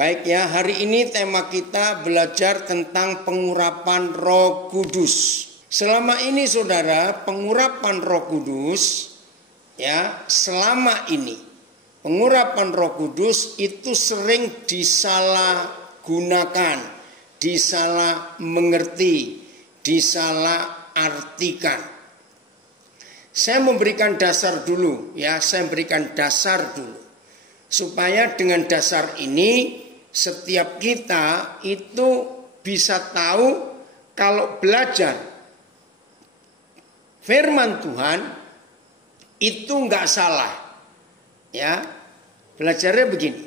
Baik ya, hari ini tema kita belajar tentang pengurapan Roh Kudus. Selama ini saudara, pengurapan Roh Kudus ya, selama ini pengurapan Roh Kudus itu sering disalahgunakan, disalah mengerti, disalah artikan. Saya memberikan dasar dulu ya, supaya dengan dasar ini setiap kita itu bisa tahu kalau belajar firman Tuhan itu nggak salah. Ya, belajarnya begini.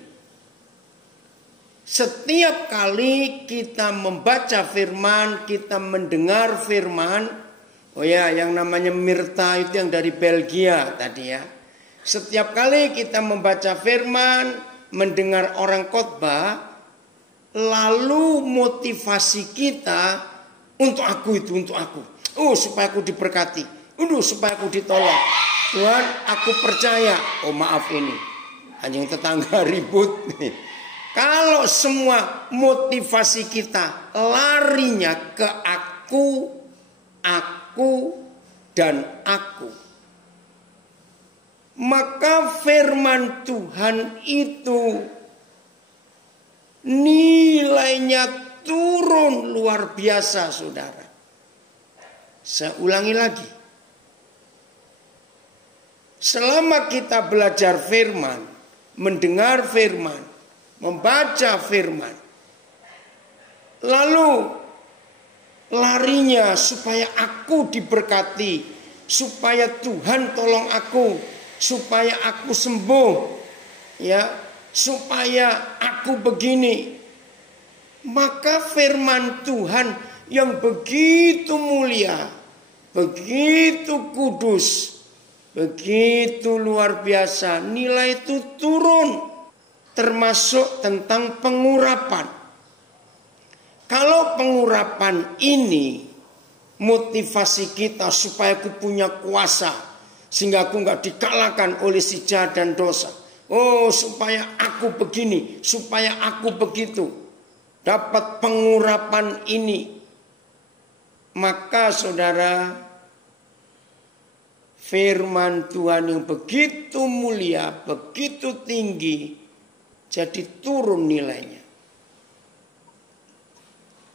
Setiap kali kita membaca firman, kita mendengar firman, oh ya, yang namanya Mirta itu yang dari Belgia tadi ya. Setiap kali kita membaca firman, mendengar orang khotbah, lalu motivasi kita untuk aku itu, untuk aku. Oh, supaya aku diberkati. Supaya aku ditolong. Tuhan, aku percaya. Oh, maaf ini. Anjing tetangga ribut. Kalau semua motivasi kita larinya ke aku, dan aku, maka firman Tuhan itu nilainya turun luar biasa, saudara. Saya ulangi lagi. Selama kita belajar firman, mendengar firman, membaca firman, lalu larinya supaya aku diberkati, supaya Tuhan tolong aku, supaya aku sembuh, ya, supaya aku begini. Maka firman Tuhan yang begitu mulia, begitu kudus, begitu luar biasa, nilai itu turun, termasuk tentang pengurapan. Kalau pengurapan ini motivasi kita supaya aku punya kuasa, sehingga aku nggak dikalahkan oleh si jahat dan dosa. Oh, supaya aku begini, supaya aku begitu. Dapat pengurapan ini. Maka saudara, firman Tuhan yang begitu mulia, begitu tinggi, jadi turun nilainya.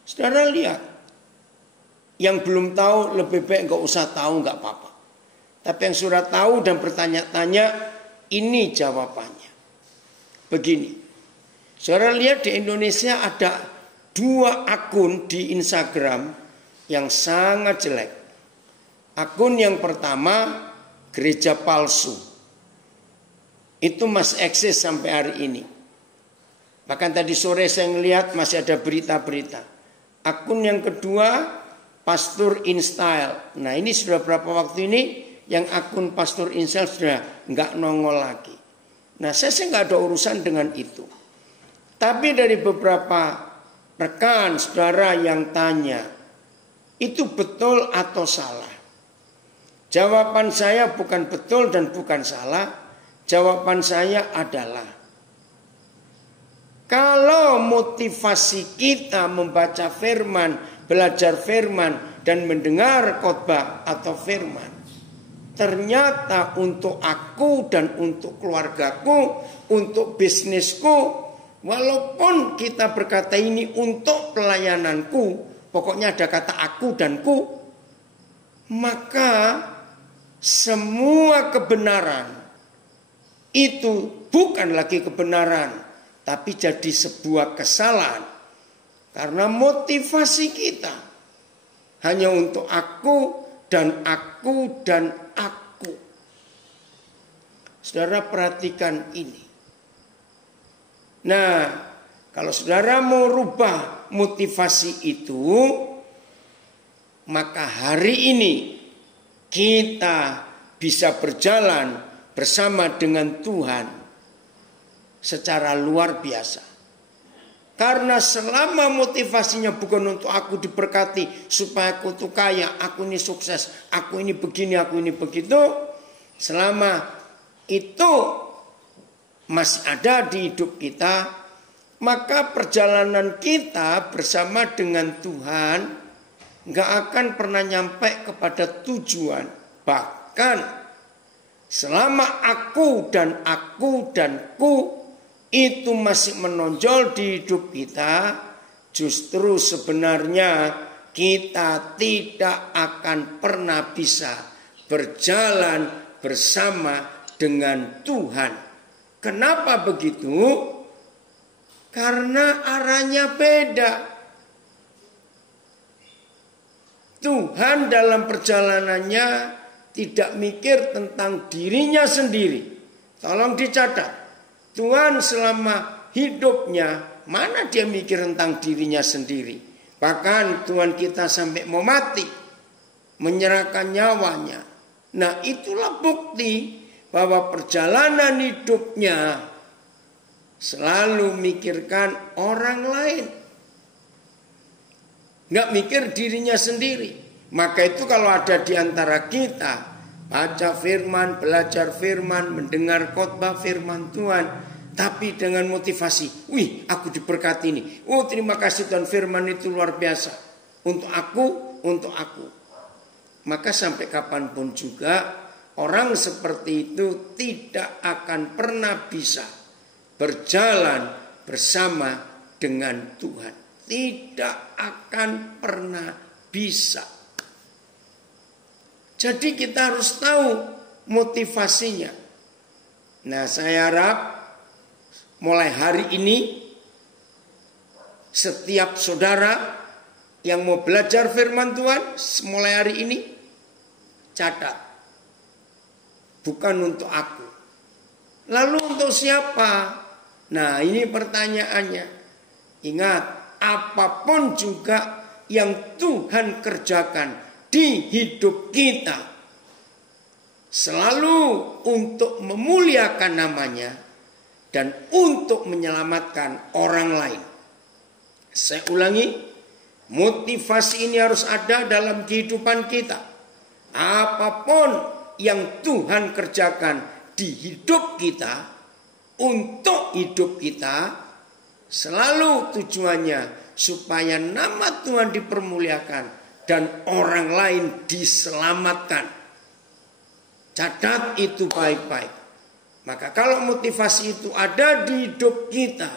Saudara lihat, yang belum tahu lebih baik nggak usah tahu, nggak apa-apa. Tapi yang sudah tahu dan bertanya-tanya, ini jawabannya. Begini, saudara lihat di Indonesia ada 2 akun di Instagram yang sangat jelek. Akun yang pertama, gereja palsu. Itu masih eksis sampai hari ini. Bahkan tadi sore saya melihat masih ada berita-berita. Akun yang kedua, Pastor InStyle. Nah, ini sudah berapa waktu ini yang akun Pastor InStyle sudah nggak nongol lagi. Nah, saya sih nggak ada urusan dengan itu. Tapi dari beberapa rekan saudara yang tanya, itu betul atau salah? Jawaban saya bukan betul dan bukan salah. Jawaban saya adalah, kalau motivasi kita membaca firman, belajar firman, dan mendengar khotbah atau firman, ternyata untuk aku dan untuk keluargaku, untuk bisnisku, walaupun kita berkata ini untuk pelayananku, pokoknya ada kata aku dan ku, maka semua kebenaran itu bukan lagi kebenaran, tapi jadi sebuah kesalahan. Karena motivasi kita hanya untuk aku dan aku dan aku. Saudara perhatikan ini. Nah, kalau saudara mau rubah motivasi itu, maka hari ini kita bisa berjalan bersama dengan Tuhan secara luar biasa. Karena selama motivasinya bukan untuk aku diberkati, supaya aku tuh kaya, aku ini sukses, aku ini begini, aku ini begitu, selama itu masih ada di hidup kita, maka perjalanan kita bersama dengan Tuhan nggak akan pernah nyampe kepada tujuan. Bahkan selama aku dan ku itu masih menonjol di hidup kita, justru sebenarnya kita tidak akan pernah bisa berjalan bersama dengan Tuhan. Kenapa begitu? Karena arahnya beda. Tuhan dalam perjalanannya tidak mikir tentang dirinya sendiri. Tolong dicatat. Tuhan selama hidupnya, mana dia mikir tentang dirinya sendiri. Bahkan Tuhan kita sampai mau mati, menyerahkan nyawanya. Nah, itulah bukti bahwa perjalanan hidupnya selalu mikirkan orang lain. Nggak mikir dirinya sendiri. Maka itu kalau ada di antara kita baca firman, belajar firman, mendengar khotbah firman Tuhan, tapi dengan motivasi, wih aku diberkati ini. Oh terima kasih Tuhan, firman itu luar biasa. Untuk aku. Maka sampai kapanpun juga orang seperti itu tidak akan pernah bisa berjalan bersama dengan Tuhan. Tidak akan pernah bisa. Jadi kita harus tahu motivasinya. Nah, saya harap mulai hari ini setiap saudara yang mau belajar firman Tuhan mulai hari ini catat. Bukan untuk aku. Lalu untuk siapa? Nah, ini pertanyaannya. Ingat, apapun juga yang Tuhan kerjakan di hidup kita selalu untuk memuliakan namanya dan untuk menyelamatkan orang lain. Saya ulangi, motivasi ini harus ada dalam kehidupan kita. Apapun yang Tuhan kerjakan di hidup kita, untuk hidup kita, selalu tujuannya supaya nama Tuhan dipermuliakan dan orang lain diselamatkan. Catat itu baik-baik. Maka kalau motivasi itu ada di hidup kita,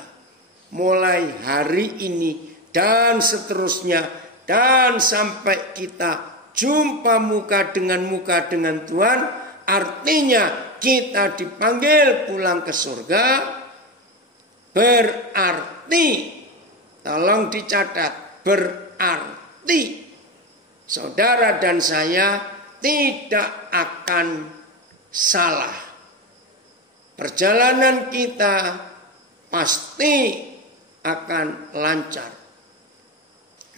mulai hari ini dan seterusnya, dan sampai kita jumpa muka dengan Tuhan, artinya kita dipanggil pulang ke surga. Berarti, tolong dicatat, berarti saudara dan saya tidak akan salah. Perjalanan kita pasti akan lancar.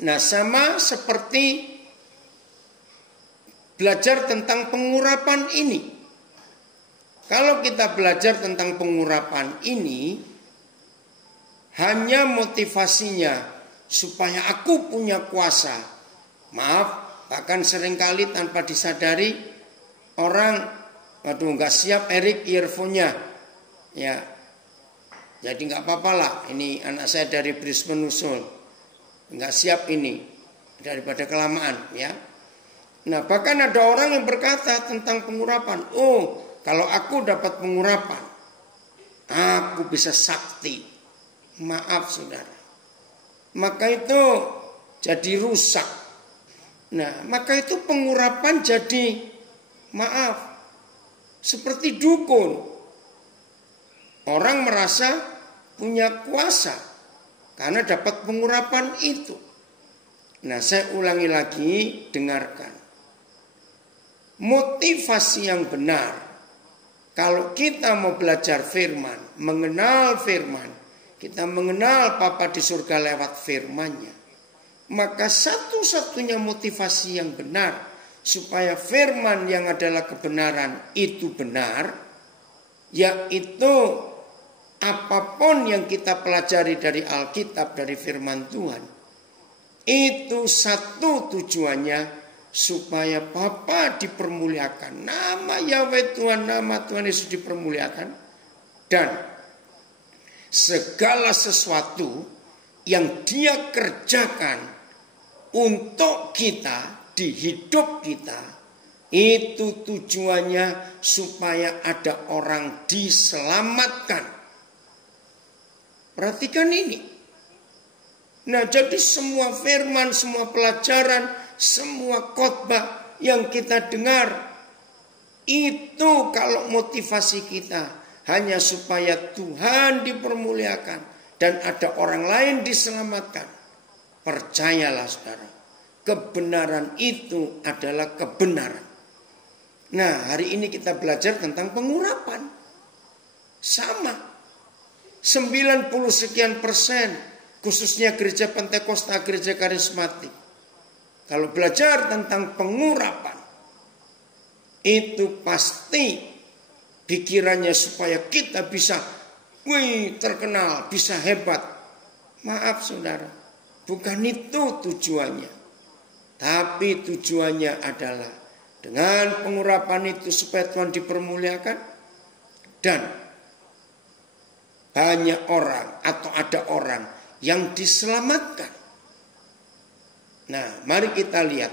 Nah, sama seperti belajar tentang pengurapan ini. Kalau kita belajar tentang pengurapan ini, hanya motivasinya supaya aku punya kuasa. Maaf, bahkan seringkali tanpa disadari orang, waduh nggak siap Erik earphone-nya, ya, jadi nggak apa-apa lah. Ini anak saya dari Brisbane usul, nggak siap ini daripada kelamaan, ya. Nah bahkan ada orang yang berkata tentang pengurapan, oh kalau aku dapat pengurapan, aku bisa sakti. Maaf saudara, maka itu jadi rusak. Nah, maka itu pengurapan jadi, maaf, seperti dukun. Orang merasa punya kuasa karena dapat pengurapan itu. Nah, saya ulangi lagi, dengarkan. Motivasi yang benar, kalau kita mau belajar firman, mengenal firman, kita mengenal Bapa di surga lewat firman-Nya, maka satu-satunya motivasi yang benar supaya firman yang adalah kebenaran itu benar, yaitu apapun yang kita pelajari dari Alkitab, dari firman Tuhan, itu satu tujuannya supaya Bapa dipermuliakan, nama Yahweh Tuhan, nama Tuhan Yesus dipermuliakan, dan segala sesuatu yang dia kerjakan untuk kita di hidup kita, itu tujuannya supaya ada orang diselamatkan. Perhatikan ini. Nah, jadi semua firman, semua pelajaran, semua khotbah yang kita dengar, itu kalau motivasi kita hanya supaya Tuhan dipermuliakan dan ada orang lain diselamatkan, percayalah saudara, kebenaran itu adalah kebenaran. Nah, hari ini kita belajar tentang pengurapan. Sama, 90 sekian persen, khususnya gereja Pentakosta, gereja karismatik, kalau belajar tentang pengurapan, itu pasti pikirannya supaya kita bisa terkenal, bisa hebat. Maaf saudara, bukan itu tujuannya. Tapi tujuannya adalah dengan pengurapan itu supaya Tuhan dipermuliakan dan banyak orang atau ada orang yang diselamatkan. Nah, mari kita lihat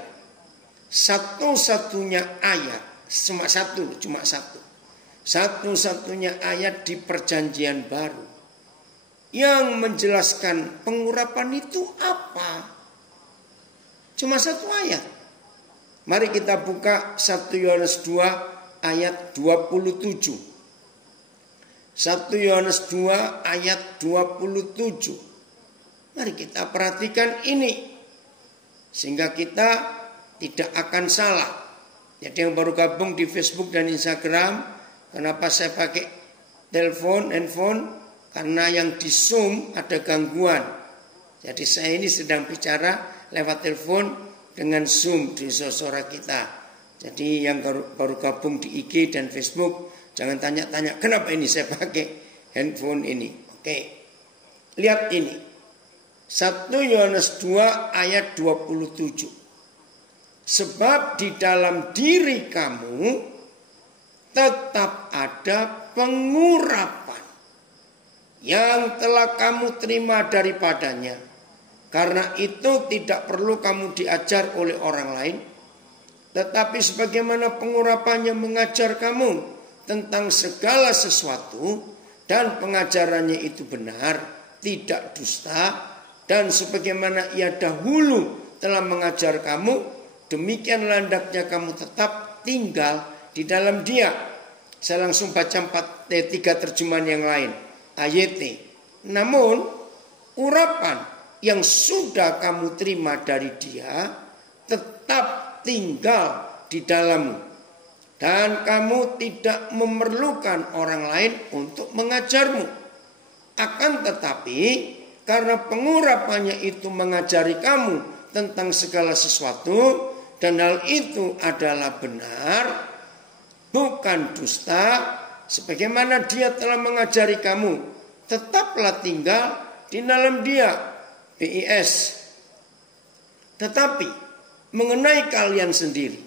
satu-satunya ayat, cuma satu. Satu-satunya ayat di Perjanjian Baru yang menjelaskan pengurapan itu apa? Cuma satu ayat. Mari kita buka 1 Yohanes 2 ayat 27. 1 Yohanes 2 ayat 27. Mari kita perhatikan ini, sehingga kita tidak akan salah. Jadi yang baru gabung di Facebook dan Instagram, kenapa saya pakai handphone? Karena yang di Zoom ada gangguan. Jadi saya ini sedang bicara lewat telepon dengan Zoom di suara kita. Jadi yang baru gabung di IG dan Facebook, jangan tanya-tanya kenapa ini saya pakai handphone ini. Oke, lihat ini. 1 Yohanes 2 ayat 27. Sebab di dalam diri kamu tetap ada pengurapan yang telah kamu terima daripadanya. Karena itu tidak perlu kamu diajar oleh orang lain, tetapi sebagaimana pengurapannya mengajar kamu tentang segala sesuatu, dan pengajarannya itu benar, tidak dusta, dan sebagaimana ia dahulu telah mengajar kamu, demikianlah hendaknya kamu tetap tinggal di dalam dia. Saya langsung baca 3 terjemahan yang lain. AYT. Namun urapan yang sudah kamu terima dari dia tetap tinggal di dalammu, dan kamu tidak memerlukan orang lain untuk mengajarmu. Akan tetapi karena pengurapannya itu mengajari kamu tentang segala sesuatu, dan hal itu adalah benar, bukan dusta, sebagaimana dia telah mengajari kamu, tetaplah tinggal di dalam dia. BIS. Tetapi mengenai kalian sendiri,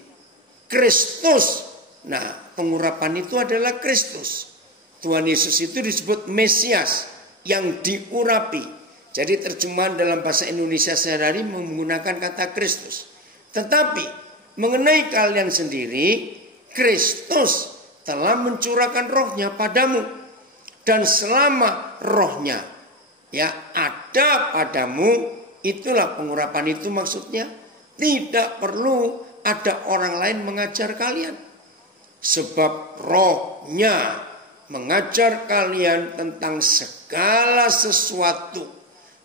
Kristus. Nah, pengurapan itu adalah Kristus. Tuhan Yesus itu disebut Mesias yang diurapi. Jadi terjemahan dalam bahasa Indonesia sehari-hari menggunakan kata Kristus. Tetapi mengenai kalian sendiri, Kristus telah mencurahkan rohnya padamu. Dan selama rohnya ada padamu, itulah pengurapan itu maksudnya. Tidak perlu ada orang lain mengajar kalian. Sebab rohnya mengajar kalian tentang segala sesuatu.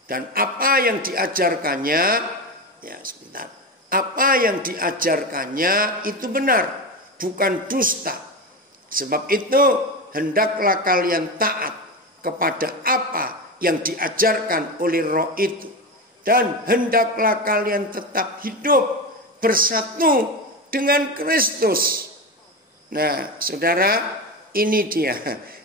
Dan apa yang diajarkannya, apa yang diajarkannya itu benar, bukan dusta. Sebab itu hendaklah kalian taat kepada apa yang diajarkan oleh roh itu. Dan hendaklah kalian tetap hidup bersatu dengan Kristus. Nah, saudara, ini dia.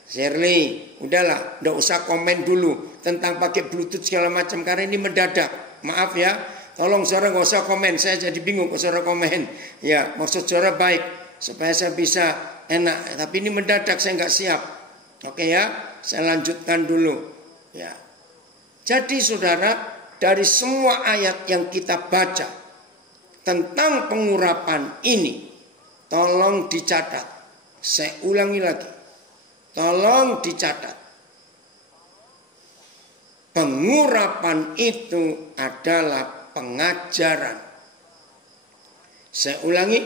Shirley, udahlah, enggak usah komen dulu tentang pakai Bluetooth segala macam karena ini mendadak. Maaf ya, tolong saudara enggak usah komen. Saya jadi bingung kalau saudara komen. Ya, maksud saudara baik supaya saya bisa enak. Tapi ini mendadak, saya enggak siap. Oke ya, saya lanjutkan dulu. Ya. Jadi saudara, dari semua ayat yang kita baca tentang pengurapan ini, tolong dicatat. Saya ulangi lagi. Tolong dicatat. Pengurapan itu adalah pengajaran. Saya ulangi,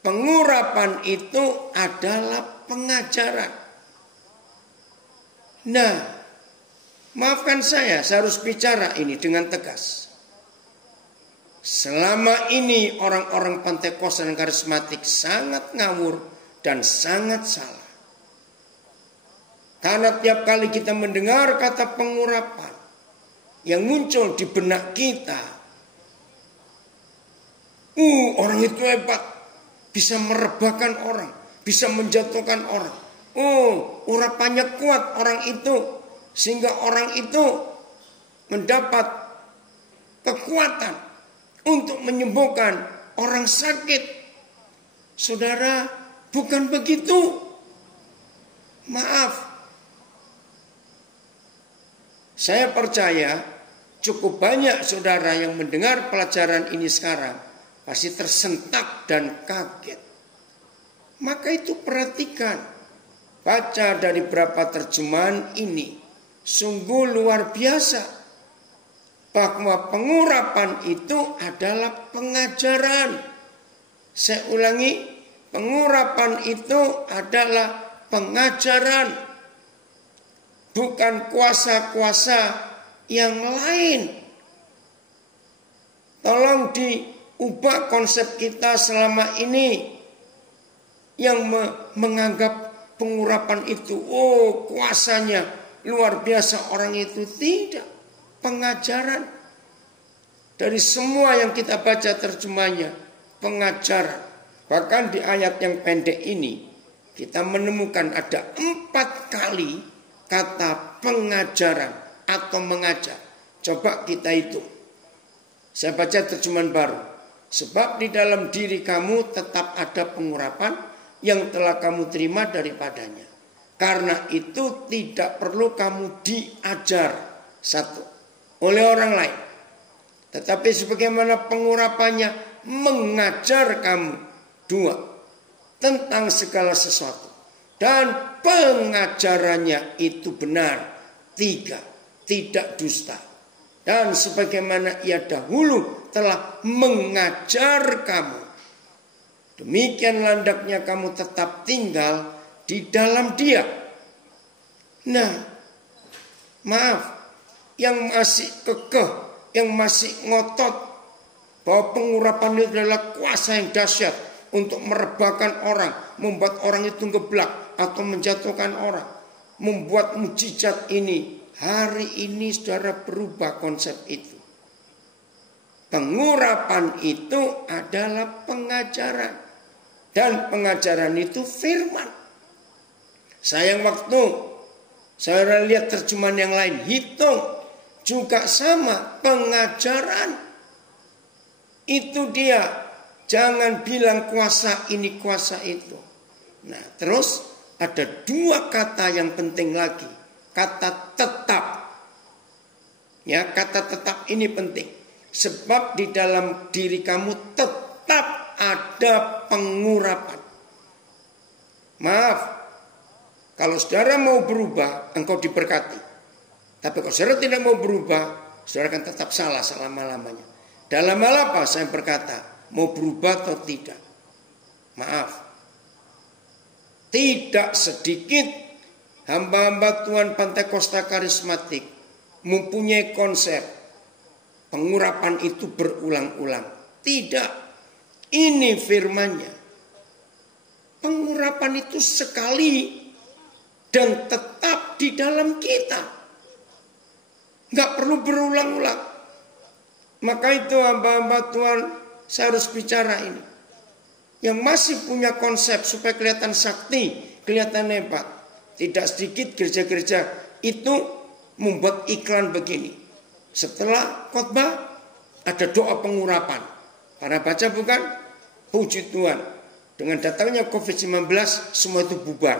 pengurapan itu adalah pengajaran. Nah, maafkan saya harus bicara ini dengan tegas. Selama ini orang-orang Pentakosta dan karismatik sangat ngawur dan sangat salah. Karena tiap kali kita mendengar kata pengurapan yang muncul di benak kita, orang itu hebat, bisa merebahkan orang, bisa menjatuhkan orang. Urapannya kuat orang itu, sehingga orang itu mendapat kekuatan untuk menyembuhkan orang sakit. Saudara, bukan begitu. Maaf. Saya percaya cukup banyak saudara yang mendengar pelajaran ini sekarang pasti tersentak dan kaget. Maka itu perhatikan. Baca dari beberapa terjemahan ini. Sungguh luar biasa. Bahwa pengurapan itu adalah pengajaran. Saya ulangi. Pengurapan itu adalah pengajaran. Bukan kuasa-kuasa yang lain. Tolong diubah konsep kita selama ini. Yang menganggap pengurapan itu, kuasanya luar biasa orang itu. Tidak. Pengajaran. Dari semua yang kita baca terjemahnya, pengajaran. Bahkan di ayat yang pendek ini, kita menemukan ada 4 kali kata pengajaran atau mengajar. Coba kita hitung. Saya baca terjemahan baru. Sebab di dalam diri kamu tetap ada pengurapan yang telah kamu terima daripadanya. Karena itu tidak perlu kamu diajar, 1, oleh orang lain. Tetapi sebagaimana pengurapannya mengajar kamu, 2, tentang segala sesuatu. Dan pengajarannya itu benar. 3, tidak dusta. Dan sebagaimana ia dahulu telah mengajar kamu, demikian landaknya kamu tetap tinggal di dalam dia. Nah, maaf, yang masih kekeh, yang masih ngotot bahwa pengurapan itu adalah kuasa yang dahsyat untuk merebahkan orang, membuat orang itu geblak atau menjatuhkan orang, membuat mujizat ini. Hari ini saudara berubah konsep itu. Pengurapan itu adalah pengajaran. Dan pengajaran itu firman. Sayang waktu. Saya lihat terjemahan yang lain. Hitung. Juga sama. Pengajaran. Itu dia. Jangan bilang kuasa ini kuasa itu. Nah terus ada 2 kata yang penting lagi. Kata tetap. Ya, kata tetap ini penting. Sebab di dalam diri kamu tetap ada pengurapan. Maaf. Kalau saudara mau berubah, engkau diberkati. Tapi kalau saudara tidak mau berubah, saudara akan tetap salah selama-lamanya. Dalam hal apa saya berkata, mau berubah atau tidak? Maaf. Tidak sedikit hamba-hamba Tuhan Pentakosta karismatik mempunyai konsep pengurapan itu berulang-ulang. Tidak. Ini firmannya. Pengurapan itu sekali dan tetap di dalam kita. Nggak perlu berulang-ulang. Maka itu hamba-hamba Tuhan, saya harus bicara ini. Yang masih punya konsep supaya kelihatan sakti, kelihatan hebat. Tidak sedikit gereja-gereja itu membuat iklan begini. Setelah khotbah ada doa pengurapan. Para baca bukan? Puji Tuhan. Dengan datangnya COVID-19 semua itu bubar.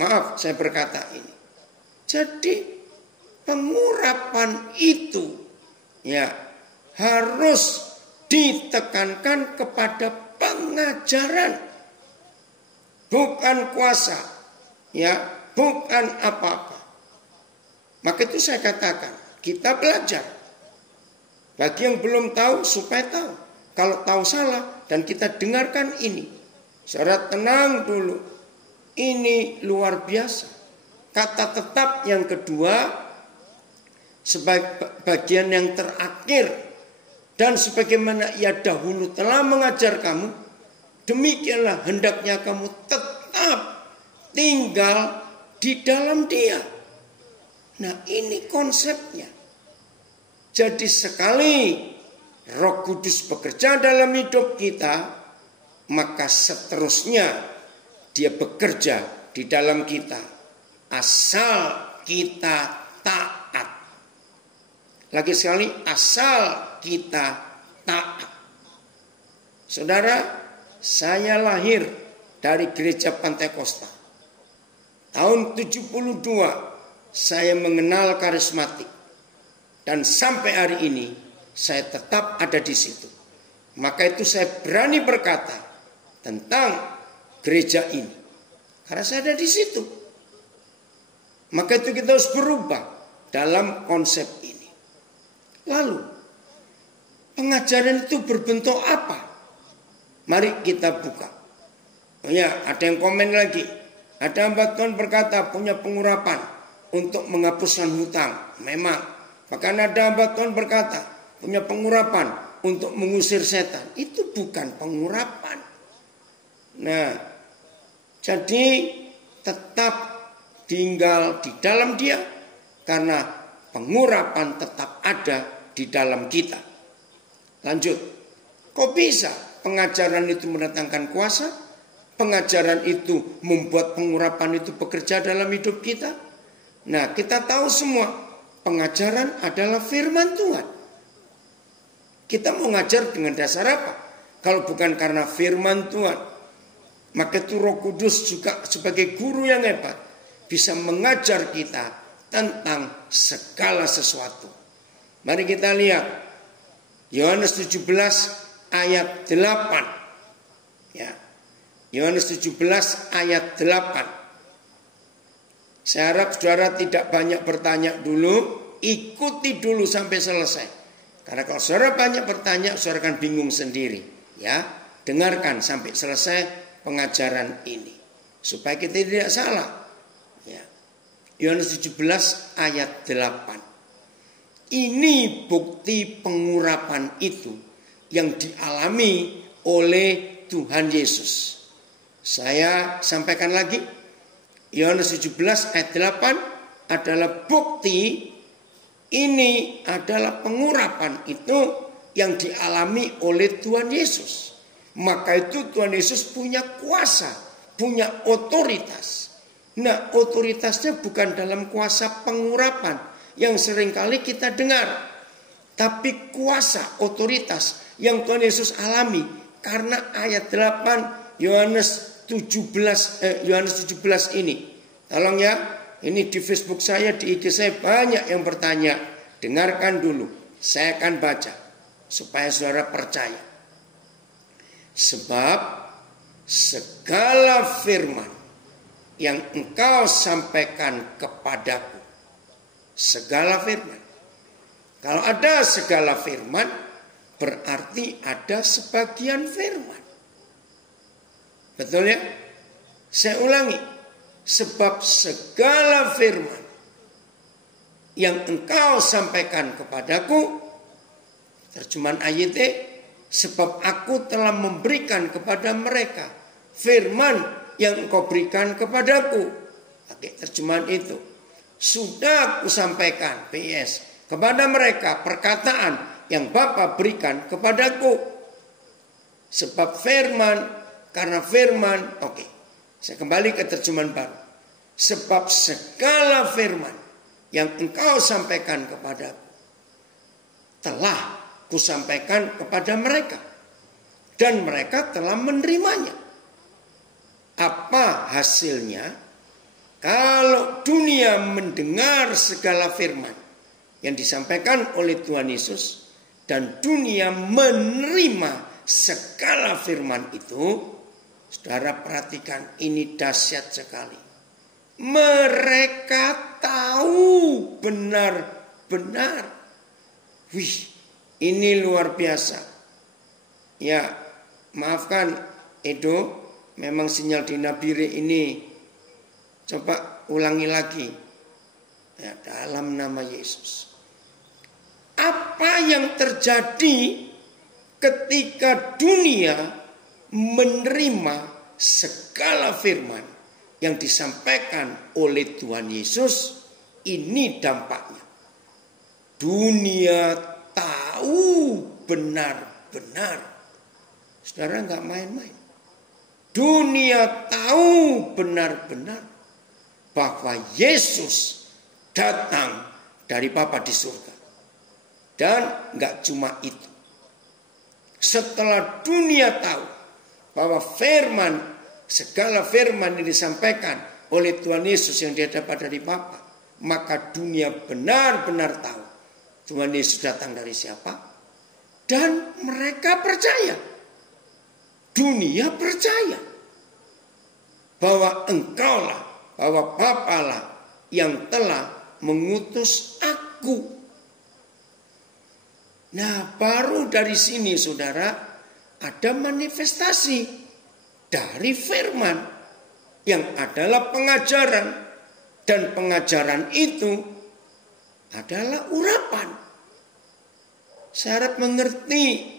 Maaf saya berkata ini. Jadi pengurapan itu ya harus ditekankan kepada pengajaran, bukan kuasa, ya, bukan apa-apa. Maka itu saya katakan, kita belajar. Bagi yang belum tahu supaya tahu. Kalau tahu salah dan kita dengarkan ini, secara tenang dulu. Ini luar biasa. Kata tetap yang kedua, sebagai bagian yang terakhir, dan sebagaimana ia dahulu telah mengajar kamu, demikianlah hendaknya kamu tetap tinggal di dalam Dia. Nah, ini konsepnya. Jadi sekali Roh Kudus bekerja dalam hidup kita, maka seterusnya Dia bekerja di dalam kita, asal kita taat. Lagi sekali, asal kita taat. Saudara, saya lahir dari gereja Pantekosta. Tahun 72 saya mengenal karismatik. Dan sampai hari ini saya tetap ada di situ. Maka itu saya berani berkata tentang gereja ini. Karena saya ada di situ. Maka itu kita harus berubah dalam konsep ini. Lalu, pengajaran itu berbentuk apa? Mari kita buka. Oh ya, ada yang komen lagi. Ada hamba Tuhan berkata punya pengurapan untuk menghapuskan hutang. Memang. Bahkan ada hamba Tuhan berkata punya pengurapan untuk mengusir setan. Itu bukan pengurapan. Nah, jadi tetap tinggal di dalam Dia, karena pengurapan tetap ada di dalam kita. Lanjut. Kok bisa pengajaran itu mendatangkan kuasa? Pengajaran itu membuat pengurapan itu bekerja dalam hidup kita? Nah, kita tahu semua pengajaran adalah firman Tuhan. Kita mau ngajar dengan dasar apa? Kalau bukan karena firman Tuhan. Maka itu Roh Kudus juga sebagai guru yang hebat bisa mengajar kita tentang segala sesuatu. Mari kita lihat Yohanes 17 ayat 8. Ya. Yohanes 17 ayat 8. Saya harap saudara tidak banyak bertanya dulu, ikuti dulu sampai selesai. Karena kalau saudara banyak bertanya, saudara akan bingung sendiri. Ya, dengarkan sampai selesai pengajaran ini, supaya kita tidak salah. Ya. Yohanes 17 ayat 8. Ini bukti pengurapan itu yang dialami oleh Tuhan Yesus. Saya sampaikan lagi. Yohanes 17 ayat 8 adalah bukti ini adalah pengurapan itu yang dialami oleh Tuhan Yesus. Maka itu Tuhan Yesus punya kuasa, punya otoritas. Nah, otoritasnya bukan dalam kuasa pengurapan yang seringkali kita dengar. Tapi kuasa, otoritas yang Tuhan Yesus alami. Karena ayat 8 Yohanes 17 ini. Tolong ya, ini di Facebook saya, di IG saya banyak yang bertanya. Dengarkan dulu, saya akan baca supaya saudara percaya. Sebab segala firman yang engkau sampaikan kepadaku, segala firman. Kalau ada segala firman, berarti ada sebagian firman. Betul ya? Saya ulangi. Sebab segala firman yang engkau sampaikan kepadaku, terjemahan ayat, sebab aku telah memberikan kepada mereka firman yang engkau berikan kepadaku. Pakai terjemahan itu. Sudah aku sampaikan, PS, kepada mereka perkataan yang Bapa berikan kepadaku. Sebab firman, karena firman, oke. Saya kembali ke terjemahan baru. Sebab segala firman yang engkau sampaikan kepadaku telah kusampaikan kepada mereka. Dan mereka telah menerimanya. Apa hasilnya? Kalau dunia mendengar segala firman yang disampaikan oleh Tuhan Yesus dan dunia menerima segala firman itu, saudara perhatikan, ini dahsyat sekali. Mereka tahu benar-benar. Wih, ini luar biasa. Ya, maafkan Edo, memang sinyal di Nabire ini. Coba ulangi lagi. Ya, dalam nama Yesus. Apa yang terjadi ketika dunia menerima segala firman yang disampaikan oleh Tuhan Yesus? Ini dampaknya. Dunia tahu benar-benar. Saudara nggak main-main. Dunia tahu benar-benar bahwa Yesus datang dari Bapa di surga. Dan nggak cuma itu. Setelah dunia tahu bahwa segala firman yang disampaikan oleh Tuhan Yesus yang dia dapat dari Bapa, maka dunia benar-benar tahu Tuhan Yesus datang dari siapa. Dan mereka percaya. Dunia percaya bahwa engkaulah, bahwa Bapalah yang telah mengutus aku. Nah, baru dari sini saudara ada manifestasi dari firman yang adalah pengajaran, dan pengajaran itu adalah urapan. Saya harap mengerti.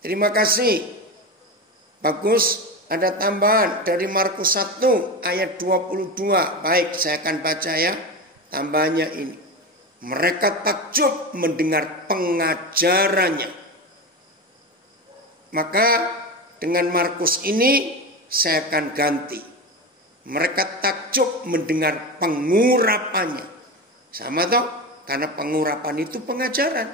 Terima kasih. Bagus, ada tambahan dari Markus 1 ayat 22. Baik, saya akan baca ya. Tambahannya ini. Mereka takjub mendengar pengajarannya. Maka dengan Markus ini saya akan ganti. Mereka takjub mendengar pengurapannya. Sama toh? Karena pengurapan itu pengajaran.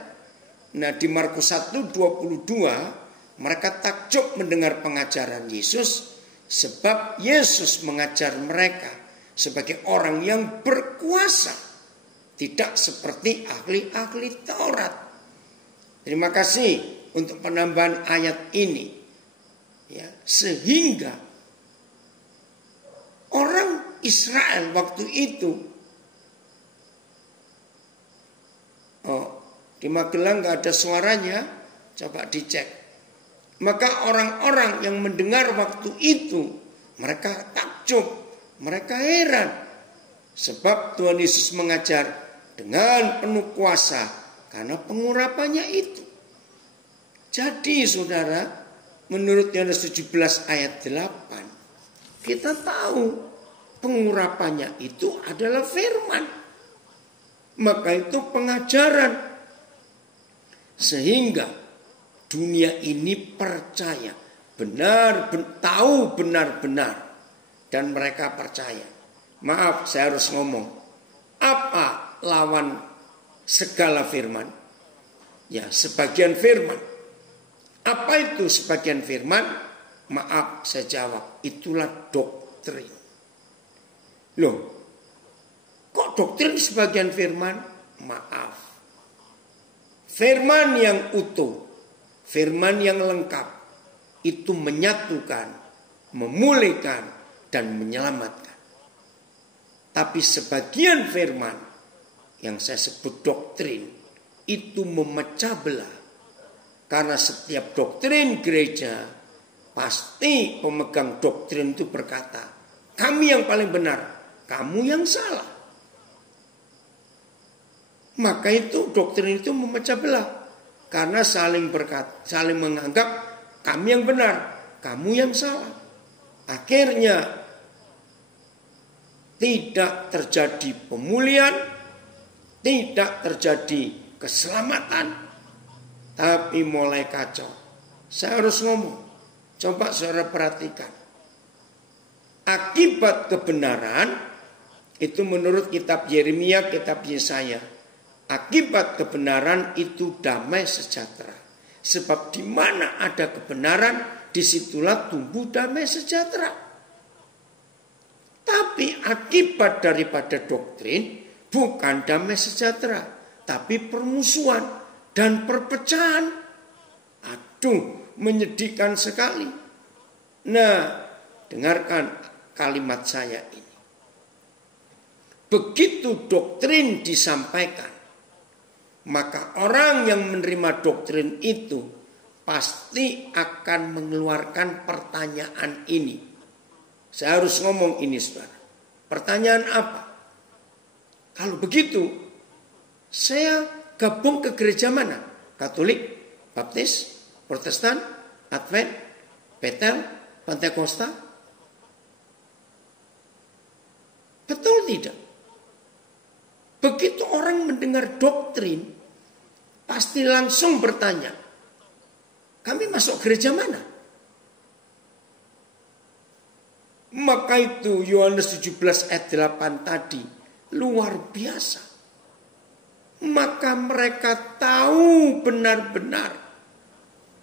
Nah, di Markus 1:22 mereka takjub mendengar pengajaran Yesus, sebab Yesus mengajar mereka sebagai orang yang berkuasa, tidak seperti ahli-ahli Taurat. Terima kasih untuk penambahan ayat ini. Ya, sehingga orang Israel waktu itu, di Magelang nggak ada suaranya, coba dicek. Maka orang-orang yang mendengar waktu itu, mereka takjub, mereka heran. Sebab Tuhan Yesus mengajar dengan penuh kuasa karena pengurapannya itu. Jadi saudara, menurut Yohanes 17 ayat 8, kita tahu pengurapannya itu adalah firman. Maka itu pengajaran. Sehingga dunia ini percaya, tahu benar-benar, dan mereka percaya. Maaf, saya harus ngomong. Apa lawan segala firman? Ya, sebagian firman. Apa itu sebagian firman? Maaf, saya jawab, itulah doktrin. Loh, kok doktrin sebagian firman? Maaf. Firman yang utuh, firman yang lengkap, itu menyatukan, memulihkan, dan menyelamatkan. Tapi sebagian firman yang saya sebut doktrin, itu memecah belah. Karena setiap doktrin gereja, pasti pemegang doktrin itu berkata, kami yang paling benar, kamu yang salah. Maka itu doktrin itu memecah belah. Karena saling menganggap kami yang benar, kamu yang salah. Akhirnya tidak terjadi pemulihan, tidak terjadi keselamatan, tapi mulai kacau. Saya harus ngomong, coba saudara perhatikan. Akibat kebenaran itu menurut kitab Yeremia, kitab Yesaya. Akibat kebenaran itu damai sejahtera. Sebab di mana ada kebenaran, disitulah tumbuh damai sejahtera. Tapi akibat daripada doktrin bukan damai sejahtera, tapi permusuhan dan perpecahan. Aduh, menyedihkan sekali. Nah, dengarkan kalimat saya ini. Begitu doktrin disampaikan, maka orang yang menerima doktrin itu pasti akan mengeluarkan pertanyaan ini. Saya harus ngomong ini, saudara. Pertanyaan apa? Kalau begitu, saya gabung ke gereja mana? Katolik, Baptis, Protestan, Advent, Betel, Pentakosta? Betul tidak? Begitu orang mendengar doktrin, pasti langsung bertanya, kami masuk gereja mana? Maka itu Yohanes 17 ayat 8 tadi luar biasa. Maka mereka tahu benar-benar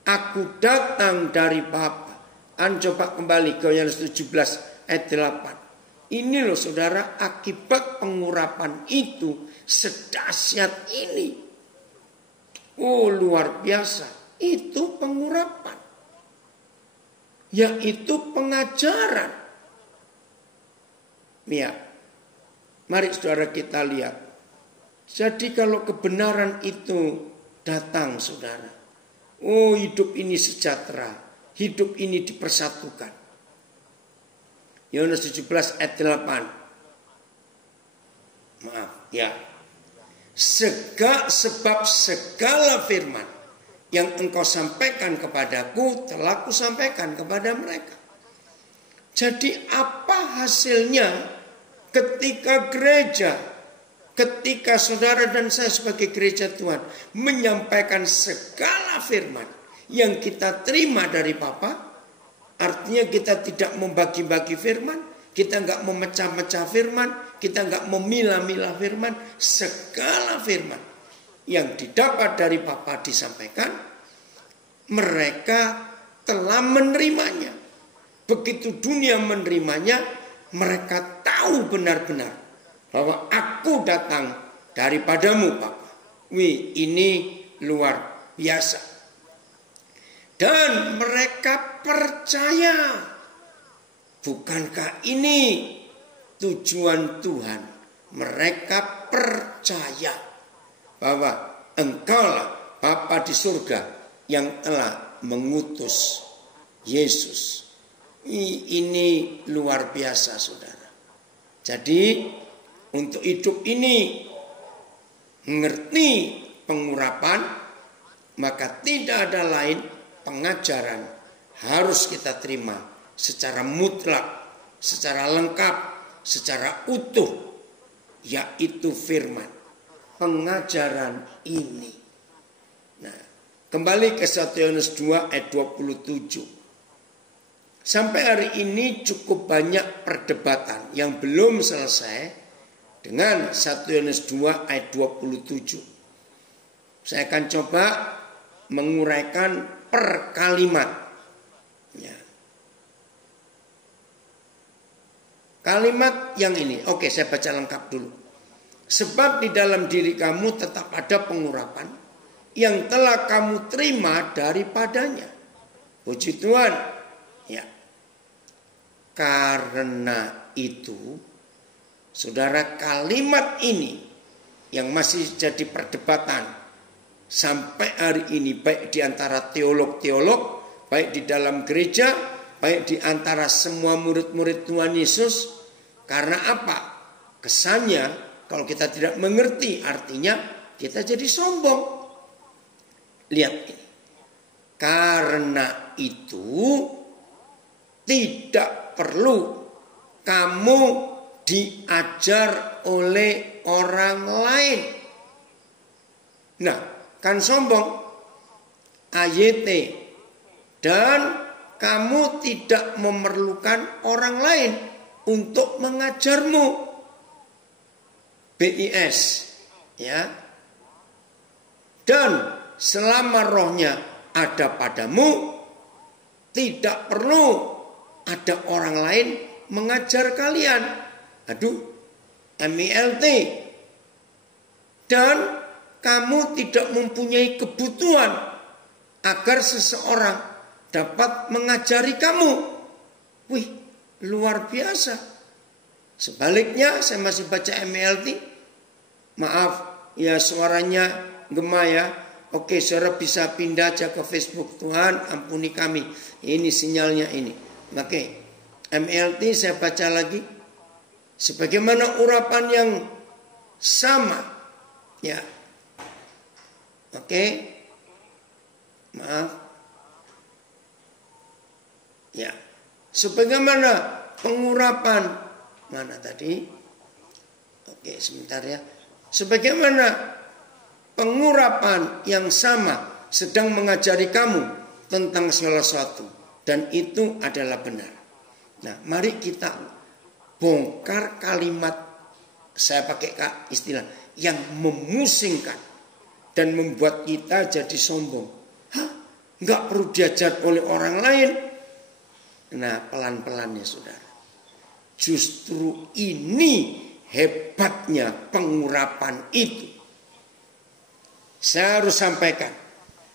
aku datang dari Bapa. Coba kembali ke Yohanes 17 ayat 8. Ini loh saudara, akibat pengurapan itu sedahsyat ini. Oh luar biasa. Itu pengurapan. Yaitu pengajaran. Ya, mari saudara kita lihat. Jadi kalau kebenaran itu datang saudara. Oh hidup ini sejahtera. Hidup ini dipersatukan. Yohanes 17 ayat 8. Maaf ya. Sebab segala firman yang engkau sampaikan kepadaku telah kusampaikan kepada mereka. Jadi apa hasilnya ketika gereja, ketika saudara dan saya sebagai gereja Tuhan menyampaikan segala firman yang kita terima dari Bapa? Artinya kita tidak membagi-bagi firman, kita nggak memecah-mecah firman, kita nggak memilah-milah firman. Segala firman yang didapat dari Bapa disampaikan, mereka telah menerimanya. Begitu dunia menerimanya, mereka tahu benar-benar bahwa aku datang daripadamu, Bapa. Wih, ini luar biasa. Dan mereka percaya. Bukankah ini tujuan Tuhan? Mereka percaya bahwa engkaulah Bapa di surga yang telah mengutus Yesus. Ini luar biasa saudara. Jadi untuk hidup ini mengerti pengurapan, maka tidak ada lain pengajaran harus kita terima secara mutlak, secara lengkap, secara utuh, yaitu firman. Pengajaran ini. Nah, kembali ke 1 Yohanes 2 ayat 27. Sampai hari ini cukup banyak perdebatan yang belum selesai dengan 1 Yohanes 2 ayat 27. Saya akan coba menguraikan per kalimat. Ya. Kalimat yang ini, oke saya baca lengkap dulu. Sebab di dalam diri kamu tetap ada pengurapan yang telah kamu terima daripadanya. Puji Tuhan. Ya. Karena itu, saudara, kalimat ini yang masih jadi perdebatan sampai hari ini, baik di antara teolog-teolog, baik di dalam gereja, baik di antara semua murid-murid Tuhan Yesus. Karena apa? Kesannya kalau kita tidak mengerti artinya kita jadi sombong. Lihat ini. Karena itu tidak perlu kamu diajar oleh orang lain. Nah, kan sombong. AYT. Dan kamu tidak memerlukan orang lain untuk mengajarmu. BIS. Ya. Dan selama rohnya ada padamu, tidak perlu ada orang lain mengajar kalian. Aduh, MELT. Dan kamu tidak mempunyai kebutuhan agar seseorang dapat mengajari kamu. Wih, luar biasa. Sebaliknya saya masih baca MELT. Maaf, ya suaranya gema ya. Oke, saudara bisa pindah aja ke Facebook. Tuhan ampuni kami. Ini sinyalnya ini. Oke, MELT saya baca lagi. Sebagaimana urapan yang sama. Ya. Oke. Maaf. Ya. Sebagaimana pengurapan. Mana tadi? Oke, sebentar ya. Sebagaimana pengurapan yang sama sedang mengajari kamu tentang segala sesuatu. Dan itu adalah benar. Nah, mari kita bongkar kalimat, saya pakai istilah, yang memusingkan dan membuat kita jadi sombong. Hah? Nggak perlu diajar oleh orang lain. Nah, pelan-pelan ya saudara. Justru ini hebatnya pengurapan itu. Saya harus sampaikan,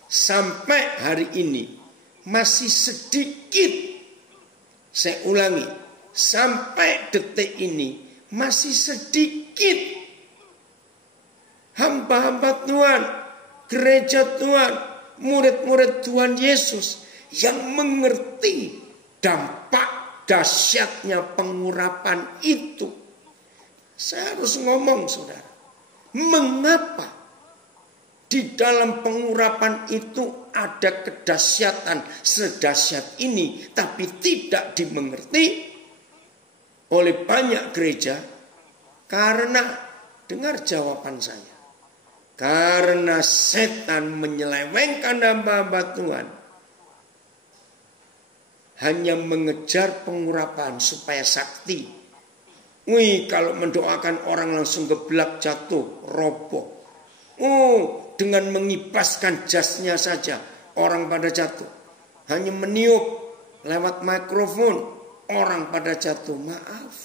sampai hari ini masih sedikit, saya ulangi, sampai detik ini masih sedikit hamba-hamba Tuhan, gereja Tuhan, murid-murid Tuhan Yesus yang mengerti dampak dahsyatnya pengurapan itu. Saya harus ngomong saudara, mengapa di dalam pengurapan itu ada kedahsyatan sedahsyat ini, tapi tidak dimengerti oleh banyak gereja? Karena, dengar jawaban saya, karena setan menyelewengkan hamba-hamba Tuhan, hanya mengejar pengurapan supaya sakti. Wih, kalau mendoakan orang langsung geblak, jatuh, roboh. Oh, dengan mengipaskan jasnya saja orang pada jatuh. Hanya meniup lewat mikrofon orang pada jatuh. Maaf.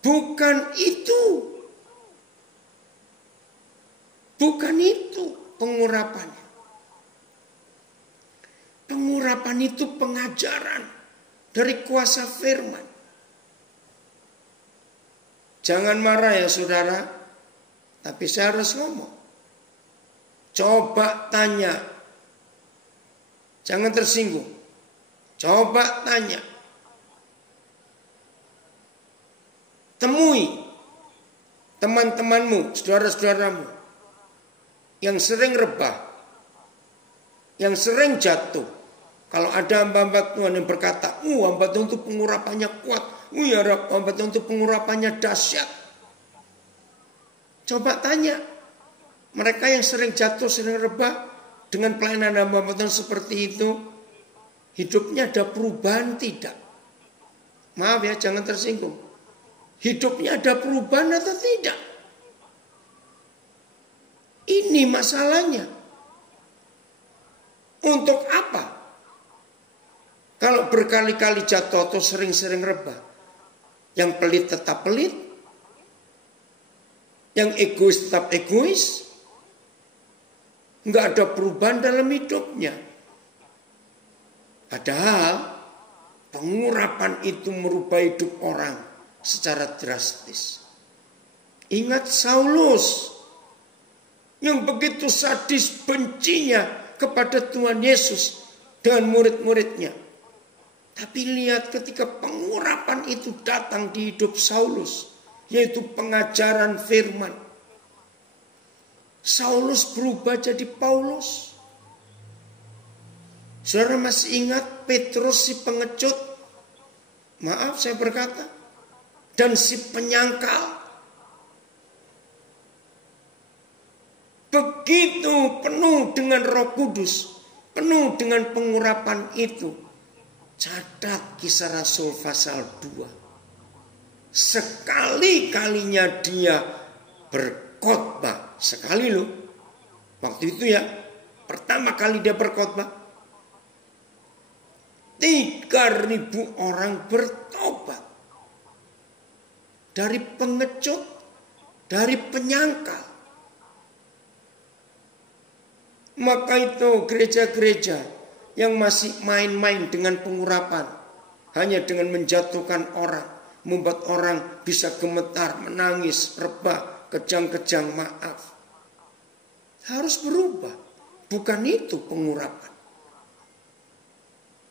Bukan itu. Bukan itu pengurapannya. Pengurapan itu pengajaran dari kuasa firman. Jangan marah ya saudara, tapi saya harus ngomong. Coba tanya, jangan tersinggung. Coba tanya, temui teman-temanmu, saudara-saudaramu yang sering rebah, yang sering jatuh. Kalau ada hamba-hamba Tuhan yang berkata, hamba Tuhan itu pengurapannya kuat, ya hamba Tuhan itu pengurapannya dahsyat. Coba tanya, mereka yang sering jatuh, sering rebah, dengan pelayanan hamba Tuhan seperti itu, hidupnya ada perubahan tidak? Maaf ya, jangan tersinggung. Hidupnya ada perubahan atau tidak? Ini masalahnya. Untuk apa? Kalau berkali-kali jatuh atau sering-sering rebah, yang pelit tetap pelit, yang egois tetap egois, nggak ada perubahan dalam hidupnya. Padahal pengurapan itu merubah hidup orang secara drastis. Ingat Saulus yang begitu sadis bencinya kepada Tuhan Yesus dengan murid-muridnya. Tapi lihat ketika pengurapan itu datang di hidup Saulus, yaitu pengajaran firman, Saulus berubah jadi Paulus. Saudara masih ingat Petrus si pengecut? Maaf saya berkata. Dan si penyangkal. Begitu penuh dengan Roh Kudus, penuh dengan pengurapan itu. Catat Kisah Rasul pasal 2. Sekali-kalinya dia berkhotbah. Sekali loh. Waktu itu ya, pertama kali dia berkhotbah. 3.000 orang bertobat. Dari pengecut, dari penyangkal. Maka itu gereja-gereja yang masih main-main dengan pengurapan, hanya dengan menjatuhkan orang, membuat orang bisa gemetar, menangis, rebah, kejang-kejang maaf. Harus berubah. Bukan itu pengurapan.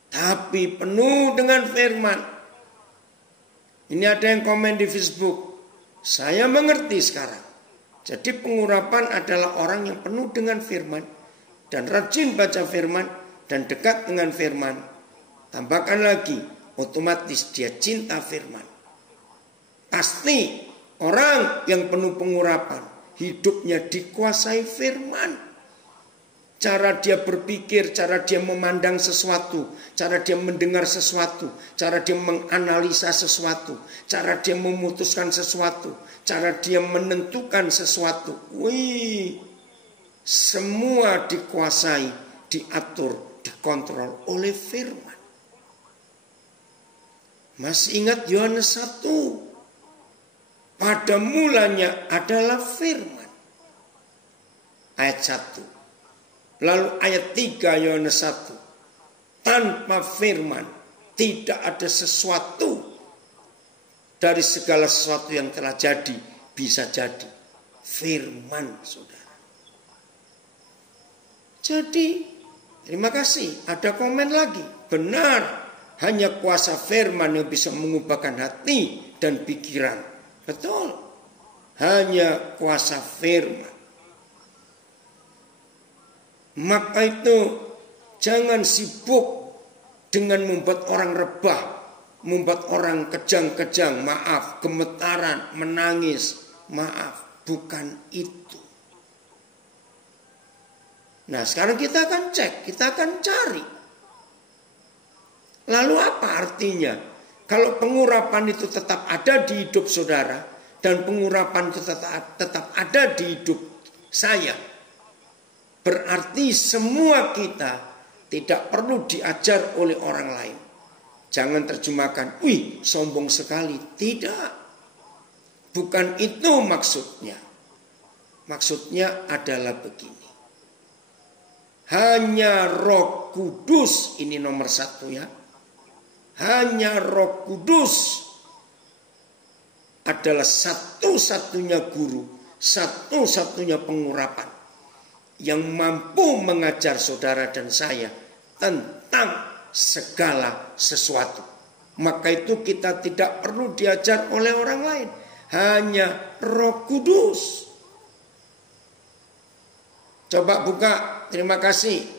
Tapi penuh dengan firman. Ini ada yang komen di Facebook. Saya mengerti sekarang. Jadi pengurapan adalah orang yang penuh dengan firman. Dan rajin baca firman. Dan dekat dengan firman. Tambahkan lagi. Otomatis dia cinta firman. Pasti orang yang penuh pengurapan. Hidupnya dikuasai firman. Cara dia berpikir, cara dia memandang sesuatu, cara dia mendengar sesuatu, cara dia menganalisa sesuatu, cara dia memutuskan sesuatu, cara dia menentukan sesuatu. Wih, semua dikuasai, diatur, dikontrol oleh firman. Masih ingat Yohanes 1? Pada mulanya adalah firman. Ayat 1. Lalu ayat 3 Yohanes 1. Tanpa firman tidak ada sesuatu dari segala sesuatu yang telah jadi bisa jadi. Firman, saudara. Jadi terima kasih. Ada komen lagi. Benar, hanya kuasa firman yang bisa mengubahkan hati dan pikiran. Betul. Hanya kuasa firman. Maka itu jangan sibuk dengan membuat orang rebah, membuat orang kejang-kejang, maaf, gemetaran, menangis, maaf, bukan itu. Nah, sekarang kita akan cek, kita akan cari. Lalu apa artinya? Kalau pengurapan itu tetap ada di hidup saudara dan pengurapan itu tetap ada di hidup saya, berarti semua kita tidak perlu diajar oleh orang lain. Jangan terjemahkan, wih sombong sekali. Tidak. Bukan itu maksudnya. Maksudnya adalah begini. Hanya Roh Kudus, ini nomor 1 ya. Hanya Roh Kudus adalah satu-satunya guru, satu-satunya pengurapan yang mampu mengajar saudara dan saya tentang segala sesuatu. Maka itu kita tidak perlu diajar oleh orang lain. Hanya Roh Kudus. Coba buka, terima kasih.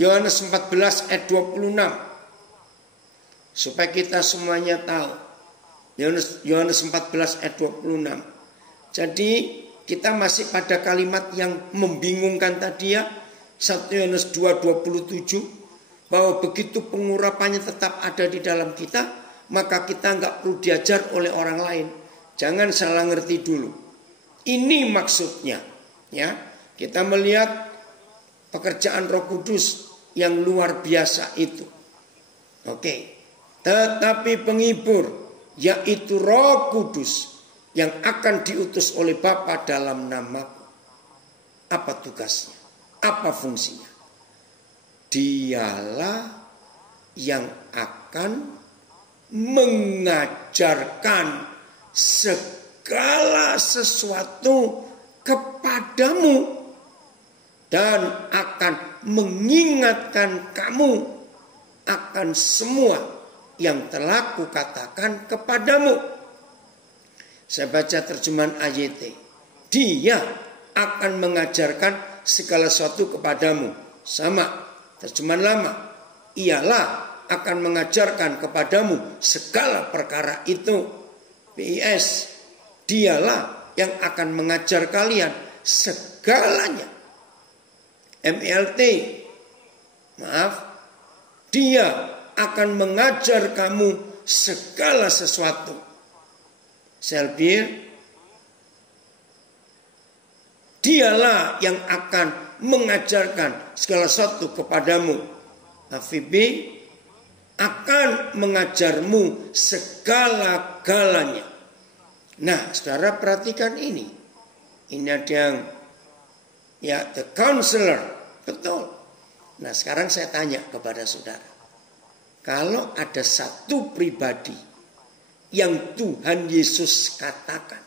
Yohanes 14 ayat 26. Supaya kita semuanya tahu. Yohanes 14 ayat 26. Jadi kita masih pada kalimat yang membingungkan tadi ya. 1 Yohanes 2:27. Bahwa begitu pengurapannya tetap ada di dalam kita. Maka kita nggak perlu diajar oleh orang lain. Jangan salah ngerti dulu. Ini maksudnya. Ya, kita melihat pekerjaan Roh Kudus yang luar biasa itu. Oke. Tetapi penghibur yaitu Roh Kudus yang akan diutus oleh Bapa dalam namaku. Apa tugasnya? Apa fungsinya? Dialah yang akan mengajarkan segala sesuatu kepadamu dan akan mengingatkan kamu akan semua yang telah kukatakan kepadamu. Saya baca terjemahan AYT. Dia akan mengajarkan segala sesuatu kepadamu. Sama, terjemahan lama. Ialah akan mengajarkan kepadamu segala perkara itu. PIS. Dialah yang akan mengajar kalian segalanya. MLT. Maaf. Dia akan mengajar kamu segala sesuatu. Selbir, dialah yang akan mengajarkan segala sesuatu kepadamu. Habibi akan mengajarmu segala-galanya. Nah, saudara perhatikan ini. Ini ada yang the counselor. Betul. Nah, sekarang saya tanya kepada saudara. Kalau ada satu pribadi yang Tuhan Yesus katakan,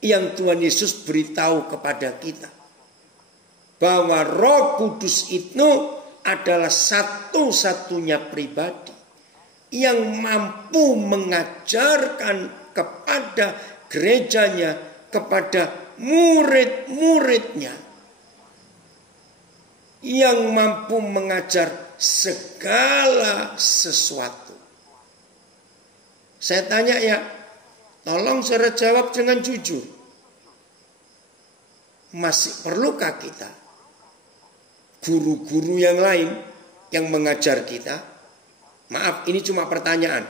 yang Tuhan Yesus beritahu kepada kita, bahwa Roh Kudus itu adalah satu-satunya pribadi yang mampu mengajarkan kepada gerejanya, kepada murid-muridnya, yang mampu mengajar segala sesuatu. Saya tanya ya, tolong saudara jawab dengan jujur. Masih perlukah kita guru-guru yang lain yang mengajar kita? Maaf, ini cuma pertanyaan,